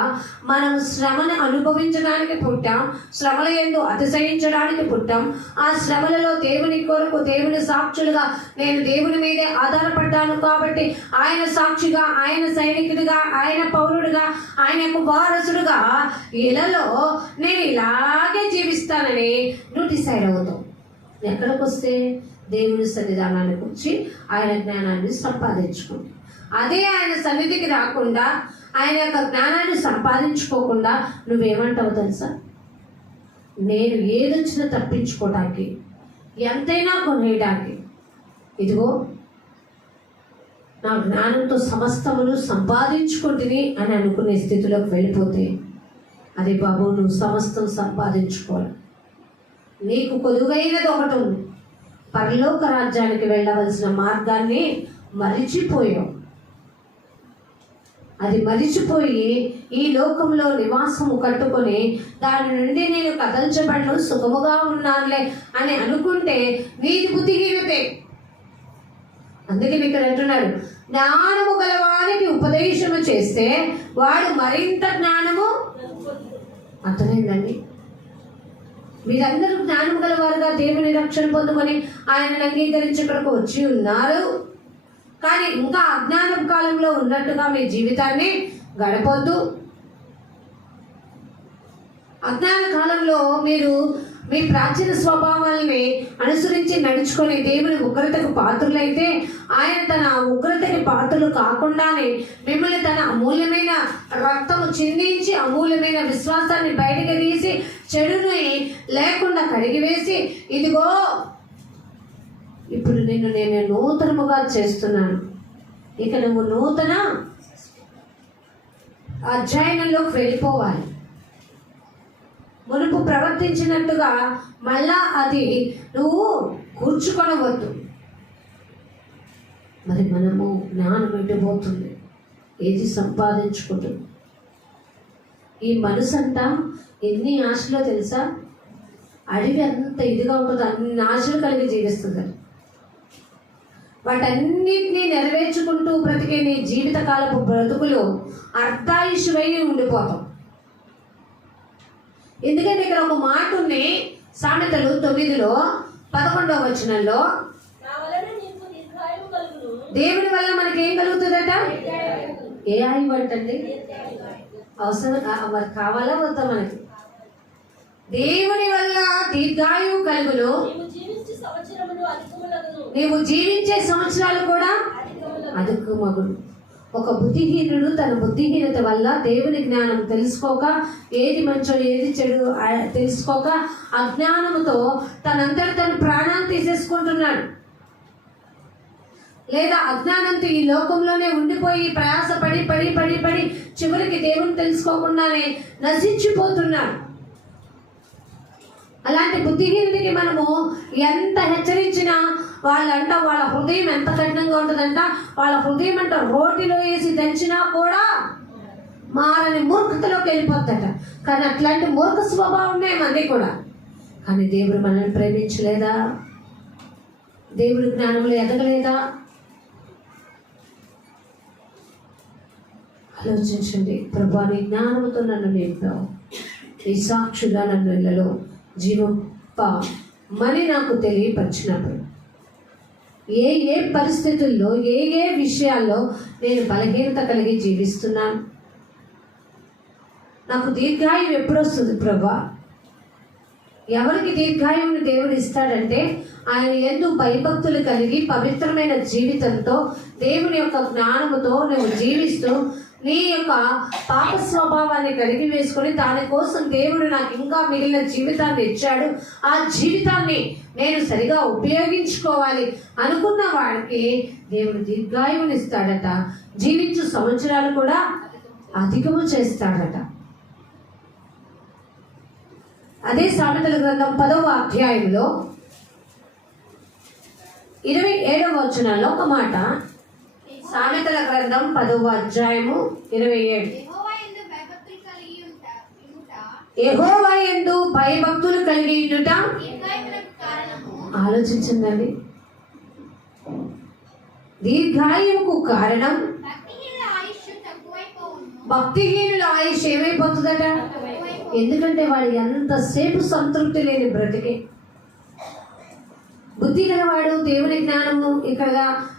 మనం శ్రమని అనుభవించడానికి పుట్టాం, శ్రమల యందు అతిశయించడానికి పుట్టాం. ఆ శ్రమలలో దేవుని కొరకు, దేవుని సాక్షులుగా నేను దేవుని మీదే ఆధారపడ్డాను కాబట్టి ఆయన సాక్షిగా, ఆయన సైనికుడిగా, ఆయన పౌరుడిగా, ఆయనకు వారసుడుగా ఇలాలో నేను ఇలాగే జీవిస్తానని నువ్వు డిసైడ్ అవుతావు. ఎక్కడికి వస్తే? దేవుని సన్నిధానానికి వచ్చి ఆయన జ్ఞానాన్ని సంపాదించుకుంది. అదే ఆయన సన్నిధికి రాకుండా, ఆయన యొక్క జ్ఞానాన్ని సంపాదించుకోకుండా నువ్వేమంటావు తెలుసా? నేను ఏదొచ్చినా తప్పించుకోవడానికి, ఎంతైనా కొనేయడానికి, ఇదిగో నా జ్ఞానంతో సమస్తమును సంపాదించుకుంటుని అని అనుకునే స్థితిలోకి వెళ్ళిపోతే, అదే బాబు, నువ్వు సమస్తం సంపాదించుకోవాలి. నీకు కొలువైనది ఒకటి ఉంది. పరలోక రాజ్యానికి వెళ్ళవలసిన మార్గాన్ని మరిచిపోయావు. అది మరిచిపోయి ఈ లోకంలో నివాసము కట్టుకొని దాని నుండి నేను కదల్చబడను, సుఖముగా ఉన్నానులే అని అనుకుంటే నీది బుద్ధిహీనతే. అందుకే ఇక్కడ అంటున్నాడు, జ్ఞానము గలవానికి ఉపదేశము చేస్తే వాడు మరింత జ్ఞానము. అర్థమైందండి? మీరందరూ జ్ఞానం గలవారుగా దేవుని రక్షణ పొందుకొని ఆయనను అంగీకరించడానికి వచ్చి ఉన్నారు. కానీ ఇంకా అజ్ఞానం కాలంలో ఉన్నట్టుగా మీ జీవితాన్ని గడపొద్దు. అజ్ఞాన కాలంలో మీరు మీ ప్రాచీన స్వభావాలని అనుసరించి నడుచుకొని దేవుని ఉగ్రతకు పాత్రులైతే, ఆయన తన ఉగ్రతకి పాత్రలు కాకుండానే మిమ్మల్ని తన అమూల్యమైన రక్తము చిందించి అమూల్యమైన విశ్వాసాన్ని బయటకు తీసి చెడుని లేకుండా కడిగివేసి, ఇదిగో ఇప్పుడు నేను నూతనముగా చేస్తున్నాను, ఇక నువ్వు నూతన అధ్యయనంలోకి వెళ్ళిపోవాలి. మునుపు ప్రవర్తించినట్టుగా మళ్ళా అది నువ్వు కూర్చుకొనవద్దు. మరి మనము జ్ఞానం ఎటుపోతుంది? ఏది సంపాదించుకుంటుంది? ఈ మనసు అంతా ఎన్ని ఆశలో తెలుసా? అడవి అంత ఇదిగా ఉంటుంది, అన్ని ఆశలు కలిగి జీవిస్తుంది. వాటన్నిటినీ నెరవేర్చుకుంటూ బ్రతికే నీ జీవితకాలపు బ్రతుకులు అర్ధాయుషువై ఉండిపోతాం. ఎందుకంటే ఇక్కడ ఒక మాట ఉంది, సామెతలు 9:11 వచనంలో, దేవుని వల్ల మనకి ఏం కలుగుతుందట? ఏ ఆయువు అంటండి? అవసరం మరి కావాలా వద్దా? మనకి దేవుని వల్ల దీర్ఘాయువు కలుగును, నీవు జీవించే సంవత్సరాలు కూడా అధికమగును. ఒక బుద్ధిహీనుడు తన బుద్ధిహీనత వల్ల దేవుని జ్ఞానం తెలుసుకోక, ఏది మంచో ఏది చెడు తెలుసుకోక అజ్ఞానముతో తనంతట తన ప్రాణాన్ని తీసేసుకుంటున్నాడు. లేదా అజ్ఞానంతో ఈ లోకంలోనే ఉండిపోయి ప్రయాసపడి పడి పడి పడి చివరికి దేవుని తెలుసుకోకుండానే నశించిపోతున్నాడు. అలాంటి బుద్ధిహీనుడికి మనము ఎంత హెచ్చరించినా వాళ్ళ హృదయం ఎంత కఠినంగా ఉంటుందంట, వాళ్ళ హృదయం అంట రోటిలో వేసి దంచినా కూడా మారని మూర్ఖతలోకి వెళ్ళిపోద్దట. కానీ అట్లాంటి మూర్ఖ స్వభావమే మనది కూడా. కానీ దేవుడు మనల్ని ప్రేమించలేదా? దేవుడి జ్ఞానంలో ఎదగలేదా? ఆలోచించండి. ప్రభా, నీ జ్ఞానంతో నన్ను నింపావు, నీ సాక్షిగా నన్ను ఇళ్లలో జీవమని నాకు తెలియపరిచినప్పుడు ఏ పరిస్థితుల్లో ఏ విషయాల్లో నేను బలహీనత కలిగి జీవిస్తున్నాను? నాకు దీర్ఘాయువు ఎప్పుడు వస్తుంది ప్రభా? ఎవరికి దీర్ఘాయువుని దేవుడు ఇస్తాడంటే ఆయన యందు భయభక్తులు కలిగి పవిత్రమైన జీవితంతో దేవుని యొక్క జ్ఞానముతో నువ్వు జీవిస్తూ నీ యొక్క పాప స్వభావాన్ని కలిగి వేసుకొని దానికోసం దేవుడు నాకు ఇంకా మిగిలిన జీవితాన్ని ఇచ్చాడు, ఆ జీవితాన్ని నేను సరిగా ఉపయోగించుకోవాలి అనుకున్న వాడికి దేవుడు దీర్ఘాయువుని ఇస్తాడట. జీవించు సంవత్సరాలు కూడా అధికము చేస్తాడట. అదే సామెతల గ్రంథం 10వ అధ్యాయంలో 27వ వచనంలో ఒక మాట. సామెతల గ్రంథం 10వ అధ్యాయము 27. యెహోవా యందు భయభక్తులు కలిగి ఉండుట. ఆలోచించండి, దీర్ఘాయువుకు కారణం భక్తిహీనుల ఆయుష్ ఏమైపోతుందట? ఎందుకంటే వాడు ఎంతసేపు సంతృప్తి లేని బ్రతికే. బుద్ధి గలవాడు దేవుని జ్ఞానము ఇక్కడ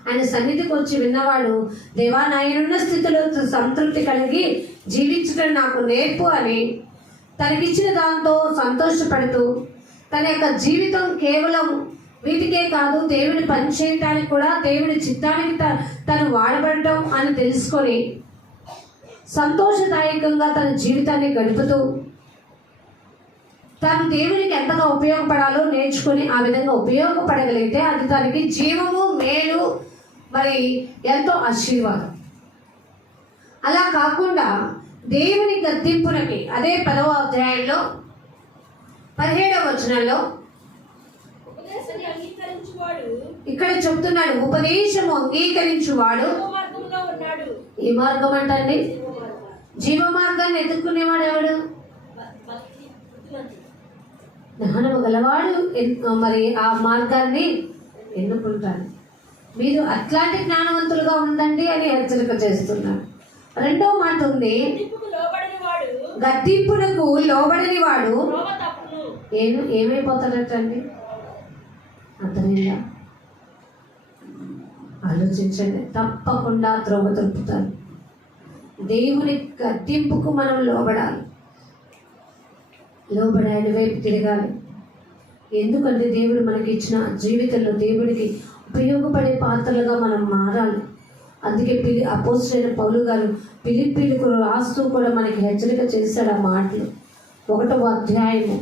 ఆయన సన్నిధికి వచ్చి విన్నవాడు, దేవా నాయనున్న స్థితిలో సంతృప్తి కలిగి జీవించడం నాకు నేర్పు అని తనకిచ్చిన దాంతో సంతోషపడుతూ తన యొక్క జీవితం కేవలం వీటికే కాదు, దేవుని పని చేయటానికి కూడా, దేవుని చిత్తానికి తను వాడబడటం అని తెలుసుకొని సంతోషదాయకంగా తన జీవితాన్ని గడుపుతూ తాను దేవునికి ఎంతగా ఉపయోగపడాలో నేర్చుకుని ఆ విధంగా ఉపయోగపడగలిగితే అది తనకి జీవము, మేలు, మరి ఎంతో ఆశీర్వాదం. అలా కాకుండా దేవుని గద్దింపునకి అదే 10వ అధ్యాయంలో 17వ వచనంలో ఇక్కడ చెప్తున్నాడు, ఉపదేశము అంగీకరించువాడు ఈ మార్గం అంటండి. జీవ మార్గాన్ని ఎదుర్కొనేవాడు ఎవడు? జ్ఞానము గలవాడు మరి ఆ మార్గాన్ని ఎన్నుకుంటాడు. మీరు అట్లాంటి జ్ఞానవంతులుగా ఉండండి అని హెచ్చరిక చేస్తున్నారు. రెండో మాట ఉంది, గద్దింపునకు లోబడని వాడు ఏమైపోతాడటండి? అర్థమైందా? ఆలోచించండి. తప్పకుండా త్రోవ తొలుపుతారు. దేవుని గద్దింపుకు మనం లోబడాలి, లోబడి ఆయన వైపు తిరగాలి. ఎందుకంటే దేవుడు మనకి ఇచ్చిన జీవితంలో దేవుడికి ఉపయోగపడే పాత్రలుగా మనం మారాలి. అందుకే అపోస్తలుడైన పౌలు గారు ఫిలిప్పీయులకు రాస్తూ కూడా మనకి హెచ్చరిక చేశాడు ఆ మాటలు. 1వ అధ్యాయము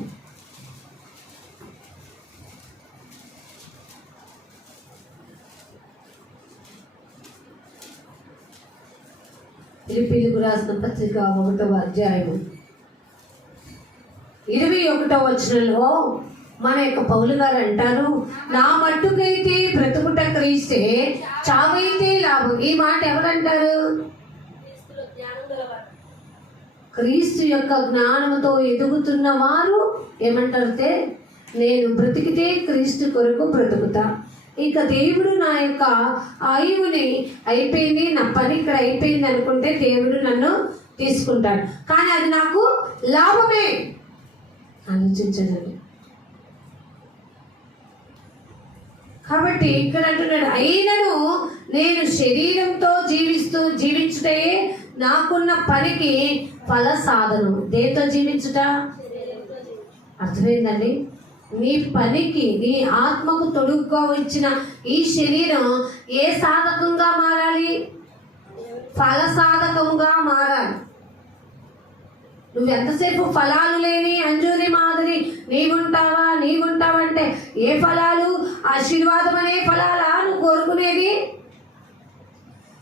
ఫిలిప్పీయులకు రాసిన పత్రిక 1వ అధ్యాయము 21వ వచనంలో మన యొక్క పౌలు గారు అంటారు, నా మట్టుకైతే బ్రతుకుట క్రీస్తే, చావైతే లాభం. ఈ మాట ఎవరంటారు? క్రీస్తు యొక్క జ్ఞానంతో ఎదుగుతున్న వారు ఏమంటారంటే, నేను బ్రతికితే క్రీస్తు కొరకు బ్రతుకుతా. ఇక దేవుడు నా యొక్క ఆయువుని అయిపోయింది, నా పని ఇక్కడ అయిపోయింది అనుకుంటే దేవుడు నన్ను తీసుకుంటాడు. కానీ అది నాకు లాభమే. ఆలోచించండి. కాబట్టి ఇక్కడ అంటున్నాడు, అయినను నేను శరీరంతో జీవించుటే నాకున్న పనికి ఫల సాధనం. దేంతో జీవించుట? అర్థమైందండి? నీ పనికి, నీ ఆత్మకు తొడుగుగా వచ్చిన ఈ శరీరం ఏ సాధకంగా మారాలి? ఫలసాధకముగా మారాలి. నువ్వు ఎంతసేపు ఫలాలు లేని అంజూరి మాదిరి నీవుంటావంటే ఏ ఫలాలు? ఆశీర్వాదం అనే ఫలాలా నువ్వు కోరుకునేది?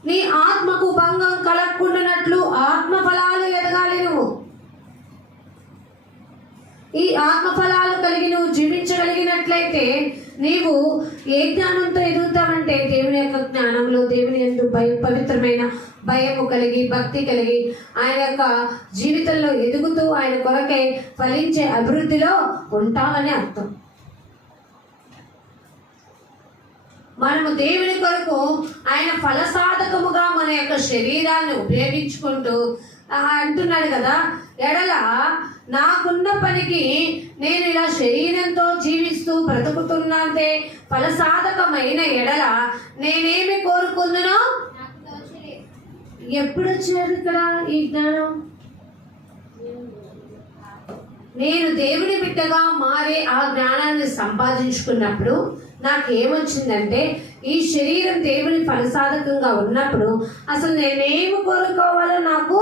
నీ ఆత్మకు భంగం కలగకుండానట్లు ఆత్మ ఫలాలు ఎదగాలి. నువ్వు ఈ ఆత్మ ఫలాలు కలిగి నువ్వు జీవించగలిగినట్లయితే నీవు ఏ జ్ఞానంతో ఎదుగుతావంటే దేవుని యొక్క జ్ఞానంలో, దేవుని యందు పవిత్రమైన భయము కలిగి, భక్తి కలిగి, ఆయన యొక్క జీవితంలో ఎదుగుతూ ఆయన కొరకై ఫలించే అభివృద్ధిలో ఉంటామని అర్థం. మనము దేవుని కొరకు ఆయన ఫలసాధకముగా మన యొక్క శరీరాన్ని ఉపయోగించుకుంటూ అంటున్నాడు కదా, ఎడల నాకున్న పనికి నేను ఇలా శరీరంతో జీవిస్తూ బ్రతుకుతున్నంతే ఫలసాధకమైన ఎడల నేనేమి కోరుకుందునో. ఎప్పుడు వచ్చారు ఇక్కడ ఈ జ్ఞానం? నేను దేవుని బిడ్డగా మారే ఆ జ్ఞానాన్ని సంపాదించుకున్నప్పుడు నాకేమొచ్చిందంటే, ఈ శరీరం దేవుని ఫలసాధకంగా ఉన్నప్పుడు అసలు నేనేమి కోరుకోవాలో నాకు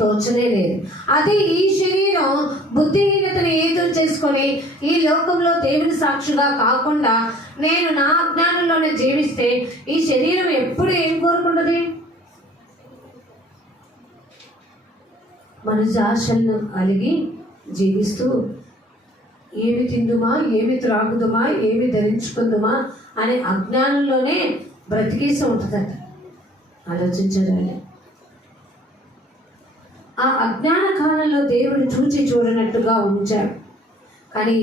తోచనే లేదు. అది ఈ శరీరం బుద్ధిహీనతను ఏదో చేసుకొని ఈ లోకంలో దేవుని సాక్షిగా కాకుండా నేను నా అజ్ఞానంలోనే జీవిస్తే ఈ శరీరం ఎప్పుడు ఏం కోరుకుంటుంది? మనుజాశలను అలిగి జీవిస్తూ ఏమి తిందుమా, ఏమి త్రాగుదుమా, ఏమి ధరించుకుందుమా అనే అజ్ఞానంలోనే బ్రతికేసి ఉంటుందట. ఆలోచించడండి. ఆ అజ్ఞాన కాలంలో దేవుడు చూడనట్టుగా ఉంచాడు. కానీ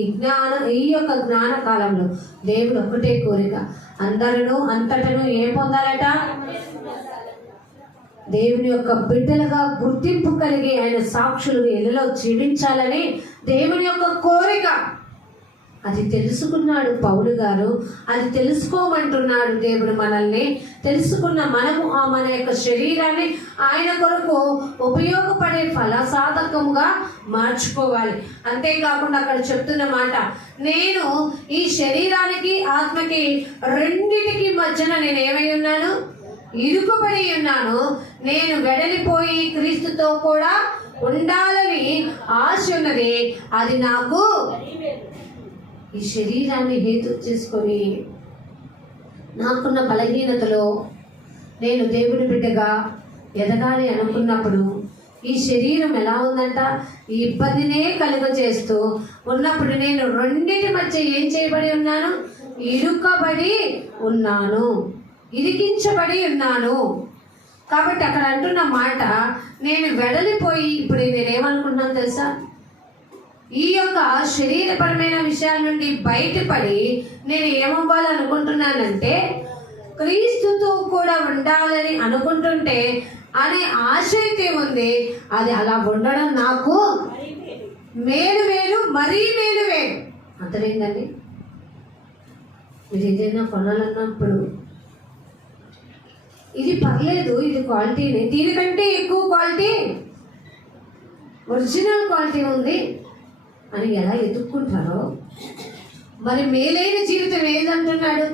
ఈ యొక్క జ్ఞాన కాలంలో దేవుడు ఒకటే కోరిక, అందరూ అంతటను ఏం పొందాలట? దేవుని యొక్క బిడ్డలుగా గుర్తింపు కలిగి ఆయన సాక్షులుగా ఎలలో జీవించాలని దేవుని యొక్క కోరిక. అది తెలుసుకున్నాడు పౌలు గారు, అది తెలుసుకోమంటున్నాడు దేవుడు మనల్ని. తెలుసుకున్న మనము మన యొక్క శరీరాన్ని ఆయన కొరకు ఉపయోగపడే ఫలసాధకంగా మార్చుకోవాలి. అంతేకాకుండా అక్కడ చెప్తున్న మాట, నేను ఈ శరీరానికి ఆత్మకి రెండిటికి మధ్యన నేను ఏమై ఉన్నాను? ఇరుకుబడి ఉన్నాను. నేను వెడలిపోయి క్రీస్తుతో కూడా ఉండాలని ఆశ ఉన్నది. అది నాకు ఈ శరీరాన్ని హేతు చేసుకొని నాకున్న బలహీనతలో నేను దేవుని బిడ్డగా ఎదగాలి అనుకున్నప్పుడు ఈ శరీరం ఎలా ఉందంట? ఈ ఇబ్బందినే కలుగజేస్తూ ఉన్నప్పుడు నేను రెండింటి మధ్య ఏం చేయబడి ఉన్నాను? ఇరుకబడి ఉన్నాను, ఇరికించబడి ఉన్నాను. కాబట్టి అక్కడ అంటున్న మాట, నేను వెడలిపోయి ఇప్పుడు నేనేమనుకుంటున్నాను తెలుసా? ఈ యొక్క శరీరపరమైన విషయాల నుండి బయటపడి నేను ఏమవ్వాలనుకుంటున్నానంటే క్రీస్తుతో కూడా ఉండాలని అనుకుంటుంటే అనే ఆశ అయితే ఉంది. అది అలా ఉండడం నాకు మేలు వేలు, మరీ మేలు వేలు. అర్థమైందండి? మీరు ఏదైనా కొనాలన్నప్పుడు ఇది పర్లేదు, ఇది క్వాలిటీనే, దీనికంటే ఎక్కువ క్వాలిటీ, ఒరిజినల్ క్వాలిటీ ఉంది అని ఎలా ఎదుక్కుంటారో, మరి మేలైన జీవితం ఏదంటున్నాడు?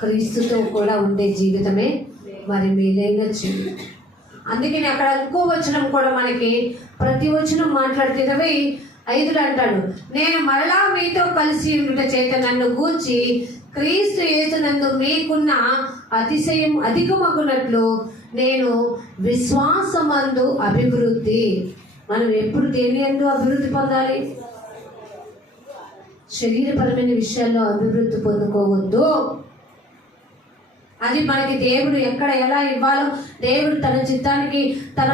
క్రీస్తుతో కూడా ఉండే జీవితమే మరి మేలైన జీవితం. అందుకని అక్కడ ఇంకో వచనం కూడా మనకి ప్రతి వచనం మాట్లాడితే 25 అంటాడు, నేను మరలా మీతో కలిసి ఉండుట చేత నన్ను గూర్చి క్రీస్తు యేసునందు మీకున్న అతిశయం అధికమగునట్లు నేను విశ్వాసమందు అభివృద్ధి. మనం ఎప్పుడు దేని యందు అభివృద్ధి పొందాలి? శరీరపరమైన విషయాల్లో అభివృద్ధి పొందుకోవద్దు. అది మనకి దేవుడు ఎక్కడ ఎలా ఇవ్వాలో, దేవుడు తన చిత్తానికి తన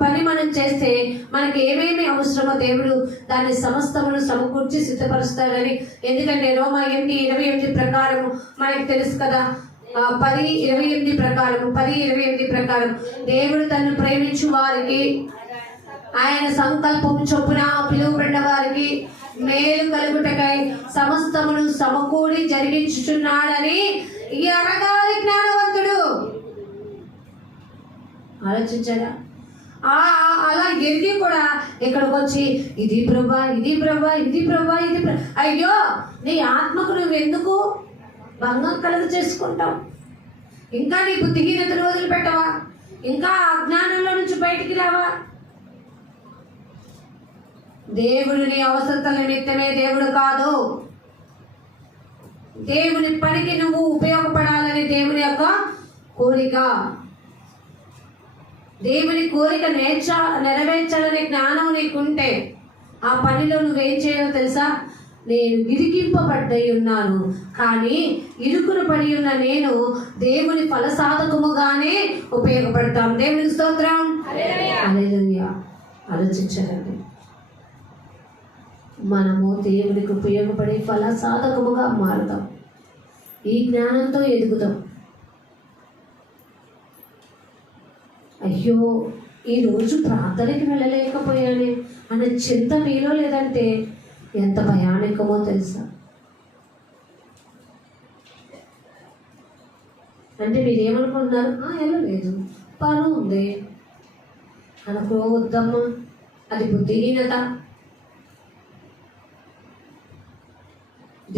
పని మనం చేస్తే మనకి ఏమేమి అవసరమో దేవుడు దాన్ని సమస్తమును సమకూర్చి సిద్ధపరుస్తాడని. ఎందుకంటే రోమా 8:28 ప్రకారము మనకి తెలుసు కదా, 10:28 ప్రకారం దేవుడు తను ప్రేమించు వారికి ఆయన సంకల్పము చొప్పున పిలువబడిన వారికి మేలు కలుగుటకై సమస్తమును సమకూడి జరిగించుచున్నాడని ఎరగాలి జ్ఞానవంతుడు. ఆలోచించారా? అలా ఎరిగి కూడా ఇక్కడికి వచ్చి ఇది ప్రభా, ఇది ప్రభా, ఇది ప్రభా, ఇది అయ్యో, నీ ఆత్మకు నువ్వు ఎందుకు భంగం కలుగ చేసుకుంటావు? ఇంకా నీ బుద్ధిహీనతను వదిలిపెట్టవా? ఇంకా అజ్ఞానంలో నుంచి బయటికి రావా? దేవుడు నీ అవసరతల నిమిత్తమే దేవుడు కాదు, దేవుని పనికి నువ్వు ఉపయోగపడాలని దేవుని యొక్క కోరిక. దేవుని కోరిక నెరవేర్చాలనే జ్ఞానం నీకుంటే ఆ పనిలో నువ్వేం చేయాలో తెలుసా? నేను ఇరికింపబడ్డై ఉన్నాను, కానీ ఇరుకును పడి ఉన్న నేను దేవుని ఫలసాధకముగానే ఉపయోగపడతాం. దేవునికి స్తోత్రం. హల్లెలూయా. ఆలోచించాలండి, మనము దేవునికి ఉపయోగపడే ఫలసాధకముగా మారుతాం, ఈ జ్ఞానంతో ఎదుగుతాం. అయ్యో ఈరోజు ప్రార్థనకి వెళ్ళలేకపోయానే అన్న చింత మీలో లేదంటే ఎంత భయానకమో తెలుసా? అంటే మీరేమనుకుంటున్నారు? వెళ్ళలేదు, పని ఉంది అనుకోవద్దమ్మా, అది బుద్ధిహీనత.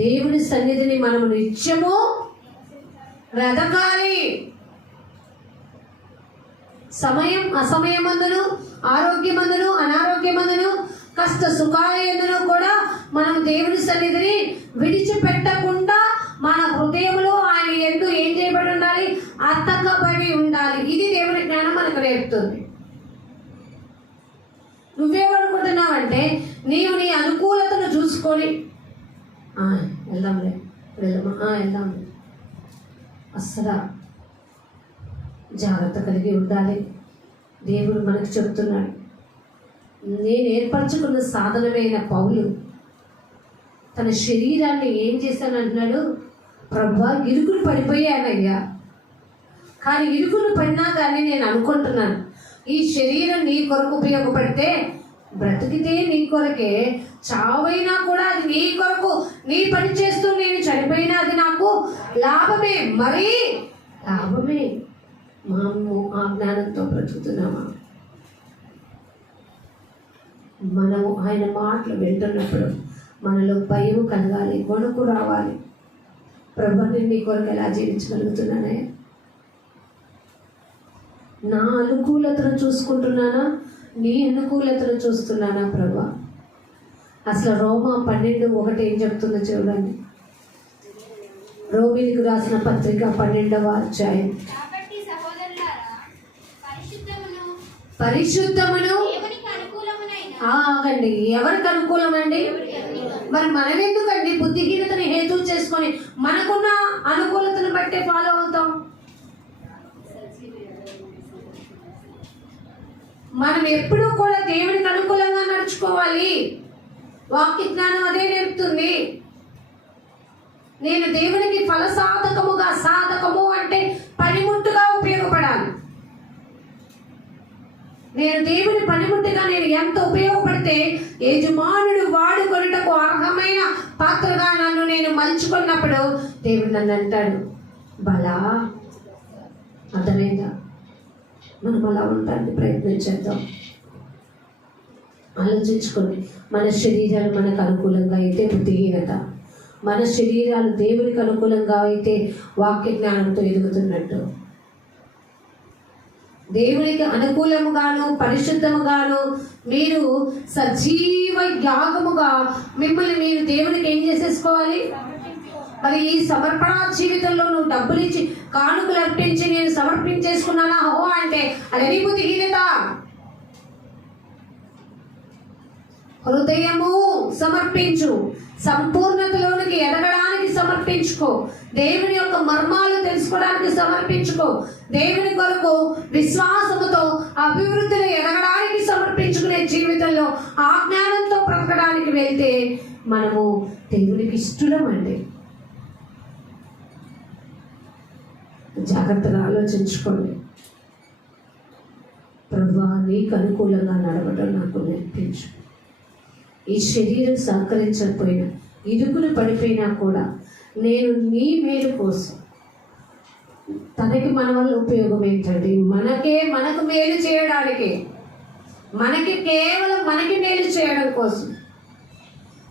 దేవుని సన్నిధిని మనము నిత్యము వెతకాలి. సమయం అసమయమందును, ఆరోగ్యమందును, అనారోగ్యమందును, కష్ట సుఖాయందును కూడా మనం దేవుని సన్నిధిని విడిచిపెట్టకుండా మన హృదయంలో ఆయన యందు ఏం చేయబడి ఉండాలి? అతకబడి ఉండాలి. ఇది దేవుని జ్ఞానం మనకు నేర్పుతుంది. నువ్వేమనుకుంటున్నావంటే నీవు నీ అనుకూలతను చూసుకొని వెళ్దాంలే వెళ్దాంలే, అస్సలు జాగ్రత్త కలిగి ఉండాలి. దేవుడు మనకు చెప్తున్నాడు. నేను ఏర్పరచుకున్న సాధనమైన పౌలు తన శరీరాన్ని ఏం చేశానంటున్నాడు? ప్రభువా, ఇరుకులు పడిపోయానయ్యా, కానీ ఇరుకులు పడినా కానీ నేను అనుకుంటున్నాను ఈ శరీరం నీ కొరకు ఉపయోగపడితే, బ్రతికితే నీ కొరకే, చావైనా కూడా అది నీ కొరకు, నీ పని చేస్తూ నేను చనిపోయినా అది నాకు లాభమే, మరీ లాభమే. మనము ఆ జ్ఞానంతో బ్రతుకుతున్నామా? మనము ఆయన మాటలు వింటున్నప్పుడు మనలో భయం కలగాలి, వణుకు రావాలి. ప్రభు, నేను నీ కొరకు ఎలా జీవించగలుగుతున్నానే? నా అనుకూలతను చూసుకుంటున్నానా, నీ అనుకూలతను చూస్తున్నానా ప్రభా? అసలు రోమా 12:1 ఏం చెప్తుందో చూడండి. రోమిలకు రాసిన పత్రిక 12వ అధ్యాయం. పరిశుద్ధమును ఆగండి, ఎవరికి అనుకూలమండి? మరి మనం ఎందుకండి బుద్ధిహీనతని హేతు చేసుకొని మనకున్న అనుకూలతను బట్టే ఫాలో అవుతాం? మనం ఎప్పుడూ కూడా దేవునికి అనుకూలంగా నడుచుకోవాలి. వాక్య జ్ఞానం అదే నేర్పుతుంది. నేను దేవునికి ఫలసాధకముగా, సాధకము అంటే పనిముట్టుగా ఉపయోగపడాలి. నేను దేవుని పనిముట్టుగా నేను ఎంత ఉపయోగపడితే యజమానుడు వాడుకొనుటకు అర్హమైన పాత్రగా నన్ను నేను మలుచుకున్నప్పుడు దేవుడు నన్ను అంటాడు, బలా. అర్థమైందా? మనం అలా ఉండడానికి ప్రయత్నించేద్దాం. ఆలోచించుకోండి. మన శరీరాలు మనకు అనుకూలంగా అయితే బుద్ధిహీనత, మన శరీరాలు దేవునికి అనుకూలంగా అయితే వాక్య జ్ఞానంతో ఎదుగుతున్నట్టు. దేవునికి అనుకూలముగాను పరిశుద్ధముగాను మీరు సజీవ యాగముగా మిమ్మల్ని మీరు దేవునికి ఏం చేసేసుకోవాలి? మరి ఈ సమర్పణ జీవితంలో నువ్వు డబ్బులు ఇచ్చి కానుకలు అర్పించి నేను సమర్పించేసుకున్నానా హో అంటే అది బుద్ధిహీనత. హృదయము సమర్పించు, సంపూర్ణతలోనికి ఎదగడానికి సమర్పించుకో, దేవుని యొక్క మర్మాలు తెలుసుకోవడానికి సమర్పించుకో, దేవుని కొరకు విశ్వాసముతో అభివృద్ధిలో ఎదగడానికి సమర్పించుకునే జీవితంలో ఆ జ్ఞానంతో బ్రతకడానికి వెళ్తే మనము దేవునికి ఇష్టమండి. జాగ్రత్తగా ఆలోచించుకోండి. ప్రభువా, నీకు అనుకూలంగా నడవడం నాకు నేర్పించు. ఈ శరీరం సహకరించకపోయినా, ఇరుకులు పడిపోయినా కూడా నేను నీ మేలు కోసం, తనకి మన వల్ల ఉపయోగం ఏంటండి? మనకు మేలు చేయడానికి, కేవలం మనకి మేలు చేయడం కోసం,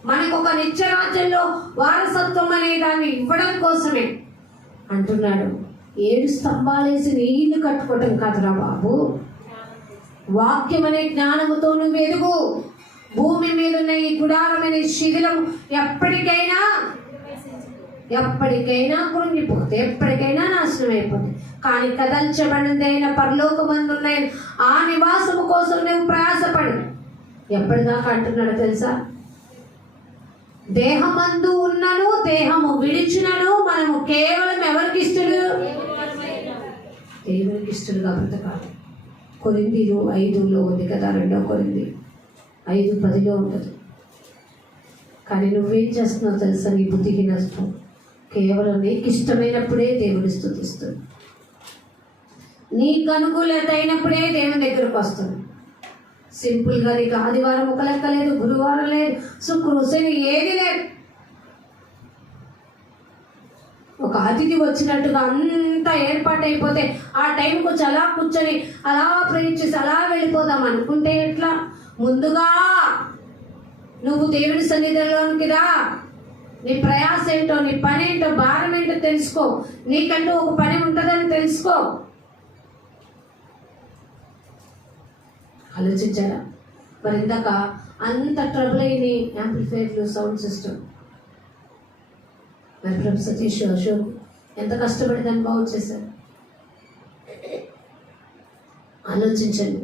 మనకు ఒక నిత్య రాజ్యంలో వారసత్వం అనే దాన్ని ఇవ్వడం కోసమే అంటున్నాడు. 7 స్తంభాలేసి నీ ఇల్లు కట్టుకోవటం కాదురా బాబు. వాక్యం అనే జ్ఞానముతో నువ్వు ఎదుగు. భూమి మీద ఉన్న ఈ గుడారమైన శిథిలం ఎప్పటికైనా కృంగిపోతే, ఎప్పటికైనా నాశనం అయిపోతుంది. కానీ కదల్చబడినదైన పరలోకమందున్న ఆ నివాసము కోసం నువ్వు ప్రయాసపడు. ఎప్పటిదాకా అంటున్నాడు తెలుసా? దేహమందు ఉన్నను దేహము విడిచినను మనము కేవలం ఎవరికి ఇష్టడు? దేవునికి ఇష్టడుగా బ్రతకాలి. కొరింథీ 5:5 ఉంది కదా, 2 కొరింథీ 5:10 ఉంటుంది. కానీ నువ్వేం చేస్తున్నావు తెలుసా? నీ బుద్ధికి నష్టం. కేవలం నీకు ఇష్టమైనప్పుడే దేవుని స్తుతిస్తుంది. నీకు అనుకూలత అయినప్పుడే దేవుని దగ్గరకు వస్తుంది. సింపుల్గా నీకు ఆదివారం ఒక లెక్క లేదు, గురువారం లేదు, శుక్రవారం శని ఏది లేదు. ఒక అతిథి వచ్చినట్టుగా అంతా ఏర్పాటైపోతే ఆ టైంకి వచ్చి అలా కూర్చొని అలా ప్రయత్నించి అలా వెళ్ళిపోదాం అనుకుంటే ఎట్లా? ముందుగా నువ్వు దేవుని సన్నిధిలోనికి రా. నీ ప్రయాస ఏంటో, నీ పని ఏంటో, భారం ఏంటో తెలుసుకో. నీకంటూ ఒక పని ఉంటుందని తెలుసుకో. ఆలోచించారా? మరి ఇందాక అంత ట్రబుల్ అయింది యాంప్లిఫైర్లు, సౌండ్ సిస్టమ్. మరి ప్రభు సతీష్, అశోక్ ఎంత కష్టపడి దాన్ని బాగు చేశారు. ఆలోచించండి.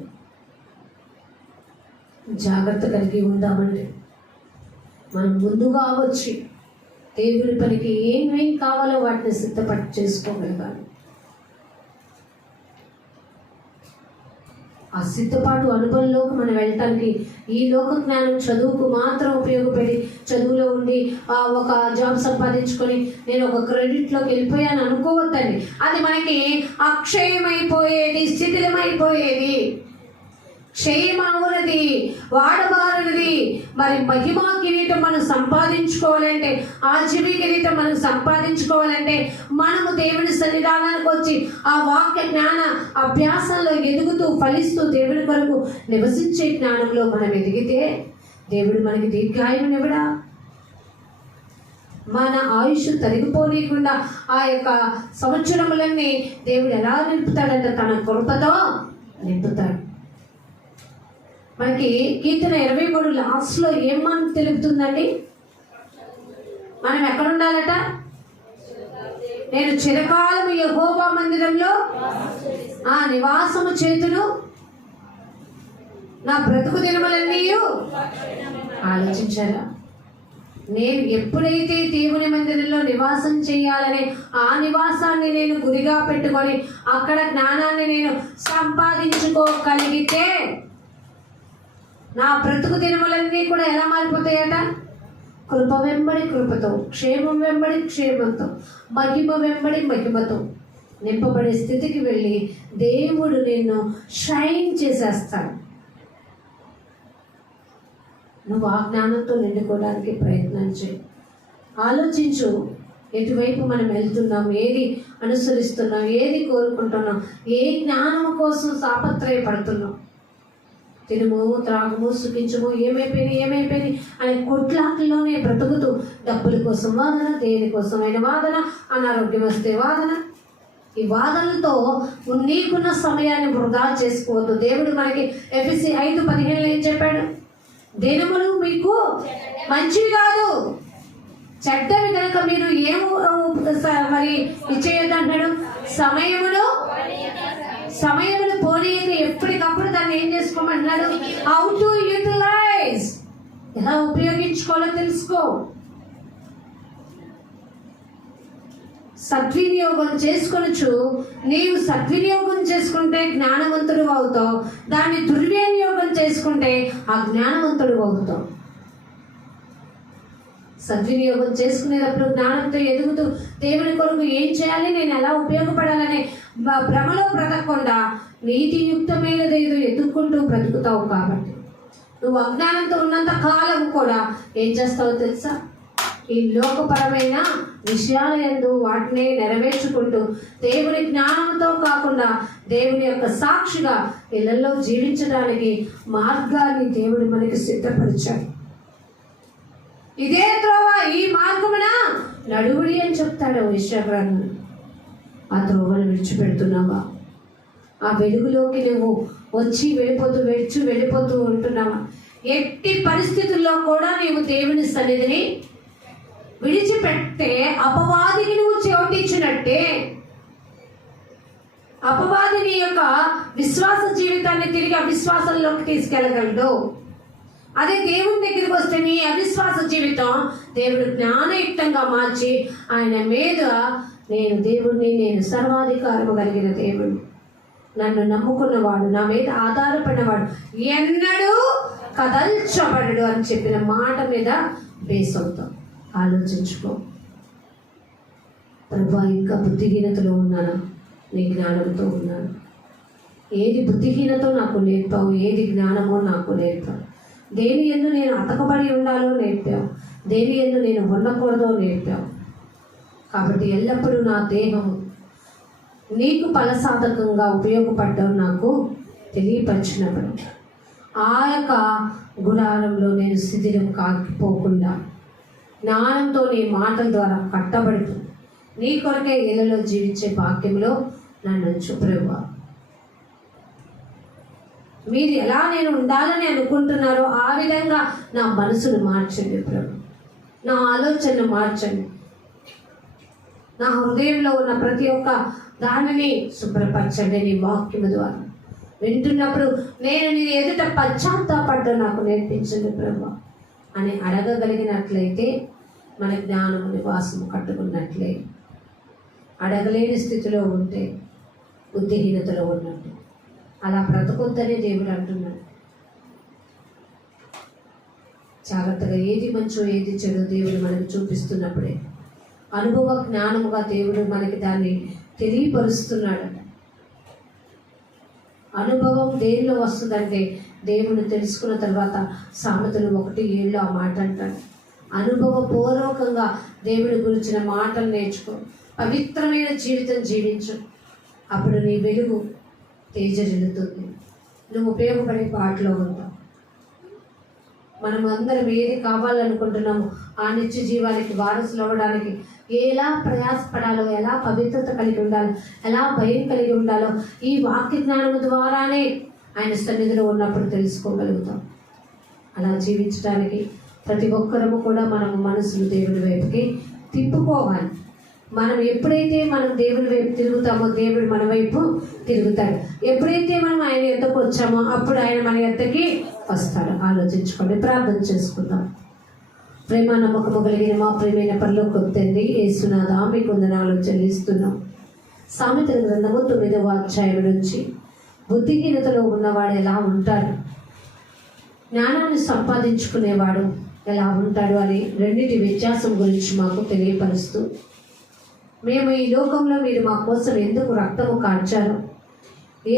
జాగ్రత్త కలిగి ఉందామండి. మనం ముందుగా వచ్చి దేవుని పనికి ఏమేం కావాలో వాటిని సిద్ధపడి చేసుకోగలగాలి. ఆ సిద్ధపాటు అనుభవంలోకి మనం వెళ్ళటానికి ఈ లోక జ్ఞానం చదువుకు మాత్రం ఉపయోగపడి చదువులో ఉండి ఒక జాబ్ సంపాదించుకొని నేను ఒక క్రెడిట్లోకి వెళ్ళిపోయాను అనుకోవద్దండి. అది మనకి అక్షయమైపోయేది, శిథిలమైపోయేది, క్షయమవునది, వాడబారనిది. మరి మహిమా కిరీటం మనం సంపాదించుకోవాలంటే, ఆజీవి కిరీటం మనం సంపాదించుకోవాలంటే మనము దేవుని సన్నిధానానికి వచ్చి ఆ వాక్య జ్ఞాన అభ్యాసంలో ఎదుగుతూ ఫలిస్తూ దేవుని కొరకు నివసించే జ్ఞానంలో మనం ఎదిగితే దేవుడు మనకి దీర్ఘాయువునివ్వడా? మన ఆయుష్ తరిగిపోనీయకుండా ఆ యొక్క సంవత్సరములన్నీ దేవుడు ఎలా నింపుతాడంటే తన కృపతో నింపుతాడు. మనకి కీర్తన 23 లాస్ట్లో ఏమని తెలుపుతుందండి? మనం ఎక్కడ ఉండాలట? నేను చిరకాలము యెహోవా మందిరంలో నివాసము చేతును, నా బ్రతుకు దినములన్నీ. ఆలోచించారా? నేను ఎప్పుడైతే దేవుని మందిరంలో నివాసం చేయాలనే ఆ నివాసాన్ని నేను గురిగా పెట్టుకొని అక్కడ జ్ఞానాన్ని నేను సంపాదించుకోగలిగితే నా బ్రతుకు దినములన్నీ కూడా ఎలా మారిపోతాయట? కృప వెంబడి కృపతో, క్షేమం వెంబడి క్షేమంతో, మహిమ వెంబడి మహిమతో నింపబడే స్థితికి వెళ్ళి దేవుడు నిన్ను షైన్ చేసేస్తాడు. నువ్వు ఆ జ్ఞానంతో నిండుకోవడానికి ప్రయత్నం చేయి. ఆలోచించు, ఎటువైపు మనం వెళ్తున్నాం, ఏది అనుసరిస్తున్నాం, ఏది కోరుకుంటున్నాం, ఏ జ్ఞానం కోసం తాపత్రయపడుతున్నాం. తినుము, త్రాగుము, సుఖించము, ఏమైపోయింది అనే కొట్లాటల్లోనే బ్రతుకుతూ డబ్బుల కోసం వాదన, దేనికోసమైన వాదన, అనారోగ్యం వస్తే వాదన. ఈ వాదనలతో నీకున్న సమయాన్ని వృధా చేసుకోవద్దు. దేవుడు మనకి ఎఫెసీ 5:15 ఏం చెప్పాడు? దినములు మీకు మంచివి కాదు, చెడ్డవి కనుక మీరు ఏమో మరి ఇచ్చేయద్దు అంటాడు. సమయమును పోనీయక ఎప్పటికప్పుడు దాన్ని ఏం చేసుకోమంటున్నాడు? హౌ టు యూటిలైజ్, ఎలా ఉపయోగించుకోవాలో తెలుసుకో. సద్వినియోగం చేసుకొనొచ్చు. నీవు సద్వినియోగం చేసుకుంటే జ్ఞానవంతుడు అవుతావు, దాన్ని దుర్వినియోగం చేసుకుంటే అజ్ఞానవంతుడు అవుతావు. సద్వినియోగం చేసుకునేటప్పుడు జ్ఞానంతో ఎదుగుతూ దేవుని కొరకు ఏం చేయాలి, నేను ఎలా ఉపయోగపడాలనే భ్రమలో బ్రతకకుండా నీతియుక్తమైనది ఏదో ఎదుర్కొంటూ బ్రతుకుతావు. కాబట్టి నువ్వు అజ్ఞానంతో ఉన్నంత కాలం కూడా ఏం చేస్తావో తెలుసా? ఈ లోకపరమైన విషయాల యందు వాటిని నెరవేర్చుకుంటూ దేవుని జ్ఞానంతో కాకుండా దేవుని యొక్క సాక్షిగా ఇళ్లలో జీవించడానికి మార్గాన్ని దేవుడు మనకి సిద్ధపరిచాడు. ఇదే త్రోవ, ఈ మార్గమున నడువుడి అని చెప్తాడు యెషయా గ్రంథం. ఆ త్రోవను విడిచిపెడుతున్నావా? ఆ వెలుగులోకి నువ్వు వచ్చి వెళ్ళిపోతూ ఉంటున్నావా? ఎట్టి పరిస్థితుల్లో కూడా నీవు దేవుని సన్నిధిని విడిచిపెడితే అపవాదికి నువ్వు చోటిచ్చినట్టే. అపవాది నీ యొక్క విశ్వాస జీవితాన్ని తిరిగి అవిశ్వాసంలోకి తీసుకెళ్ళగలడు. అదే దేవుని దగ్గరికి వస్తే నీ అవిశ్వాస జీవితం దేవుడు జ్ఞానయుక్తంగా మార్చి ఆయన మీద నేను సర్వాధికారము కలిగిన దేవుడు, నన్ను నమ్ముకున్నవాడు, నా మీద ఆధారపడినవాడు ఎన్నడూ కదల్చబడడు అని చెప్పిన మాట మీద బేస్ అవుతాం. ఆలోచించుకో, ప్రభా ఇంకా బుద్ధిహీనతలో ఉన్నానా? నీ జ్ఞానంతో ఉన్నాను. ఏది బుద్ధిహీనతో నాకు నేర్పావు, ఏది జ్ఞానమో నాకు నేర్పావు. దేని యందు నేను అతకబడి ఉండాలో నేర్పావు, దేని యందు నేను ఉండకూడదో నేర్పావు. కాబట్టి ఎల్లప్పుడూ నా దేహము నీకు ఫలసాధకంగా ఉపయోగపడ్డం నాకు తెలియపరిచినప్పుడు ఆ యొక్క గుడారంలో నేను శిథిలం కాకపోకుండా జ్ఞానంతో నీ మాటల ద్వారా కట్టబడుతూ నీ కొరకే ఇళ్ళలో జీవించే భాగ్యంలో నన్ను ఉంచు ప్రభువా. మీరు ఎలా నేను ఉండాలని అనుకుంటున్నారో ఆ విధంగా నా మనసును మార్చండి ప్రభు, నా ఆలోచనను మార్చండి, నా హృదయంలో ఉన్న ప్రతి ఒక్క దానిని శుభ్రపరచండి. నీ వాక్యము ద్వారా వింటున్నప్పుడు నేను నీ ఎదుట పశ్చాత్తాపడ్డం నాకు నేర్పించండి ప్రభు అని అడగగలిగినట్లయితే మన జ్ఞానము నివాసము కట్టుకున్నట్లే. అడగలేని స్థితిలో ఉంటే బుద్ధిహీనతలో ఉన్నట్టు. అలా బ్రతకొద్దని దేవుడు అంటున్నాడు. జాగ్రత్తగా ఏది మంచో ఏది చెడో దేవుడు మనకు చూపిస్తున్నప్పుడే అనుభవ జ్ఞానముగా దేవుడు మనకి దాన్ని తెలియపరుస్తున్నాడు. అనుభవం దేనిలో వస్తుందంటే దేవుడు తెలుసుకున్న తర్వాత సామెతలు 1:7 ఆ మాట అంటాడు. అనుభవపూర్వకంగా దేవుడి గురించిన మాటలు నేర్చుకో, పవిత్రమైన జీవితం జీవించు. అప్పుడు నీ వెలుగు తేజరిల్లుతుంది, నువ్వు ఉపయోగపడే బాటలో ఉంటావు. మనం అందరం ఏది కావాలనుకుంటున్నామో ఆ నిత్య జీవానికి వారసులు అవ్వడానికి ఎలా ప్రయాసపడాలో, ఎలా పవిత్రత కలిగి ఉండాలో, ఎలా భయం కలిగి ఉండాలో ఈ వాక్య జ్ఞానం ద్వారానే ఆయన సన్నిధిలో ఉన్నప్పుడు తెలుసుకోగలుగుతాం. అలా జీవించడానికి ప్రతి ఒక్కరము కూడా మనము మనసును దేవుని వైపుకి తిప్పుకోవాలి. మనం ఎప్పుడైతే మనం దేవుని వైపు తిరుగుతామో దేవుడు మన వైపు తిరుగుతాడు. ఎప్పుడైతే మనం ఆయన ఎద్దకు వచ్చామో అప్పుడు ఆయన మన ఎద్దకి వస్తాడు. ఆలోచించుకోండి, ప్రార్థన చేసుకుందాం. ప్రేమ నమ్మకము కలిగిన మా ప్రేమైన పరలోకపు తండ్రి యేసునాథా, మీకు వందనాలు చెల్లిస్తున్నాం. సామెతల గ్రంథము 9వ అధ్యాయం నుంచి బుద్ధిహీనతలో ఉన్నవాడు ఎలా ఉంటాడు, జ్ఞానాన్ని సంపాదించుకునేవాడు ఎలా ఉంటాడు అని రెండింటి వ్యత్యాసం గురించి మాకు తెలియపరుస్తూ, మేము ఈ లోకంలో మీరు మా కోసం ఎందుకు రక్తము కార్చారు,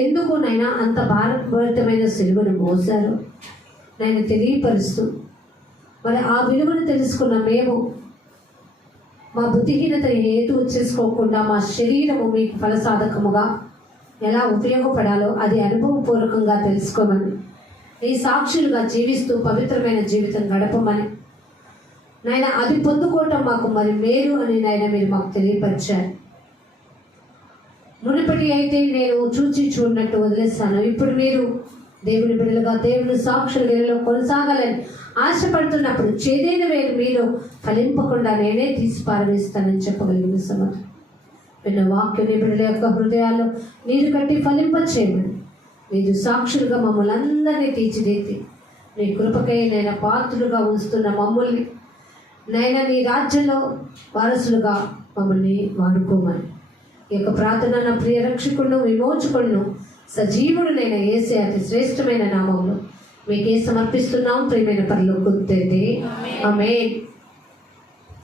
ఎందుకు నైనా అంత భారతమైన సిలువను మోసారు నేను తెలియపరుస్తూ, మరి ఆ విలువను తెలుసుకున్న మేము మా బుద్ధిహీనతని హేతువు చేసుకోకుండా మా శరీరము మీకు ఫలసాధకముగా ఎలా ఉపయోగపడాలో అది అనుభవపూర్వకంగా తెలుసుకోమని, ఈ సాక్షులుగా జీవిస్తూ పవిత్రమైన జీవితం గడపమని నాయన, అది పొందుకోవటం మాకు మరి మేలు అని నాయన మీరు మాకు తెలియపరిచారు. మునుపటి అయితే నేను చూడనట్టు వదిలేస్తాను, ఇప్పుడు మీరు దేవుని బిడ్డలుగా దేవుని సాక్షులుగా కొనసాగాలని ఆశపడుతున్నప్పుడు చేదైన వేరు మీరు ఫలింపకుండా నేనే తీసి పారవేస్తానని చెప్పగలిగిన సమర్థ విన్న వాక్యం బిడ్డల యొక్క హృదయాల్లో నీరు కట్టి ఫలింపచేయమని మీరు సాక్షులుగా మమ్మల్ని అందరినీ తీర్చిదిద్ది నీ కృపకై నైనా పాత్రులుగా ఉంచుతున్న మమ్మల్ని నైనా నీ రాజ్యంలో వారసులుగా మమ్మల్ని వాడుకోమని ఈ యొక్క ప్రార్థన నా ప్రియ రక్షకుడును విమోచకుడును సజీవుడునైన యేసే అతి శ్రేష్టమైన నామంలో మీకే సమర్పిస్తున్నాం. ప్రియమైన పరలోకపు తండ్రి, ఆమేన్.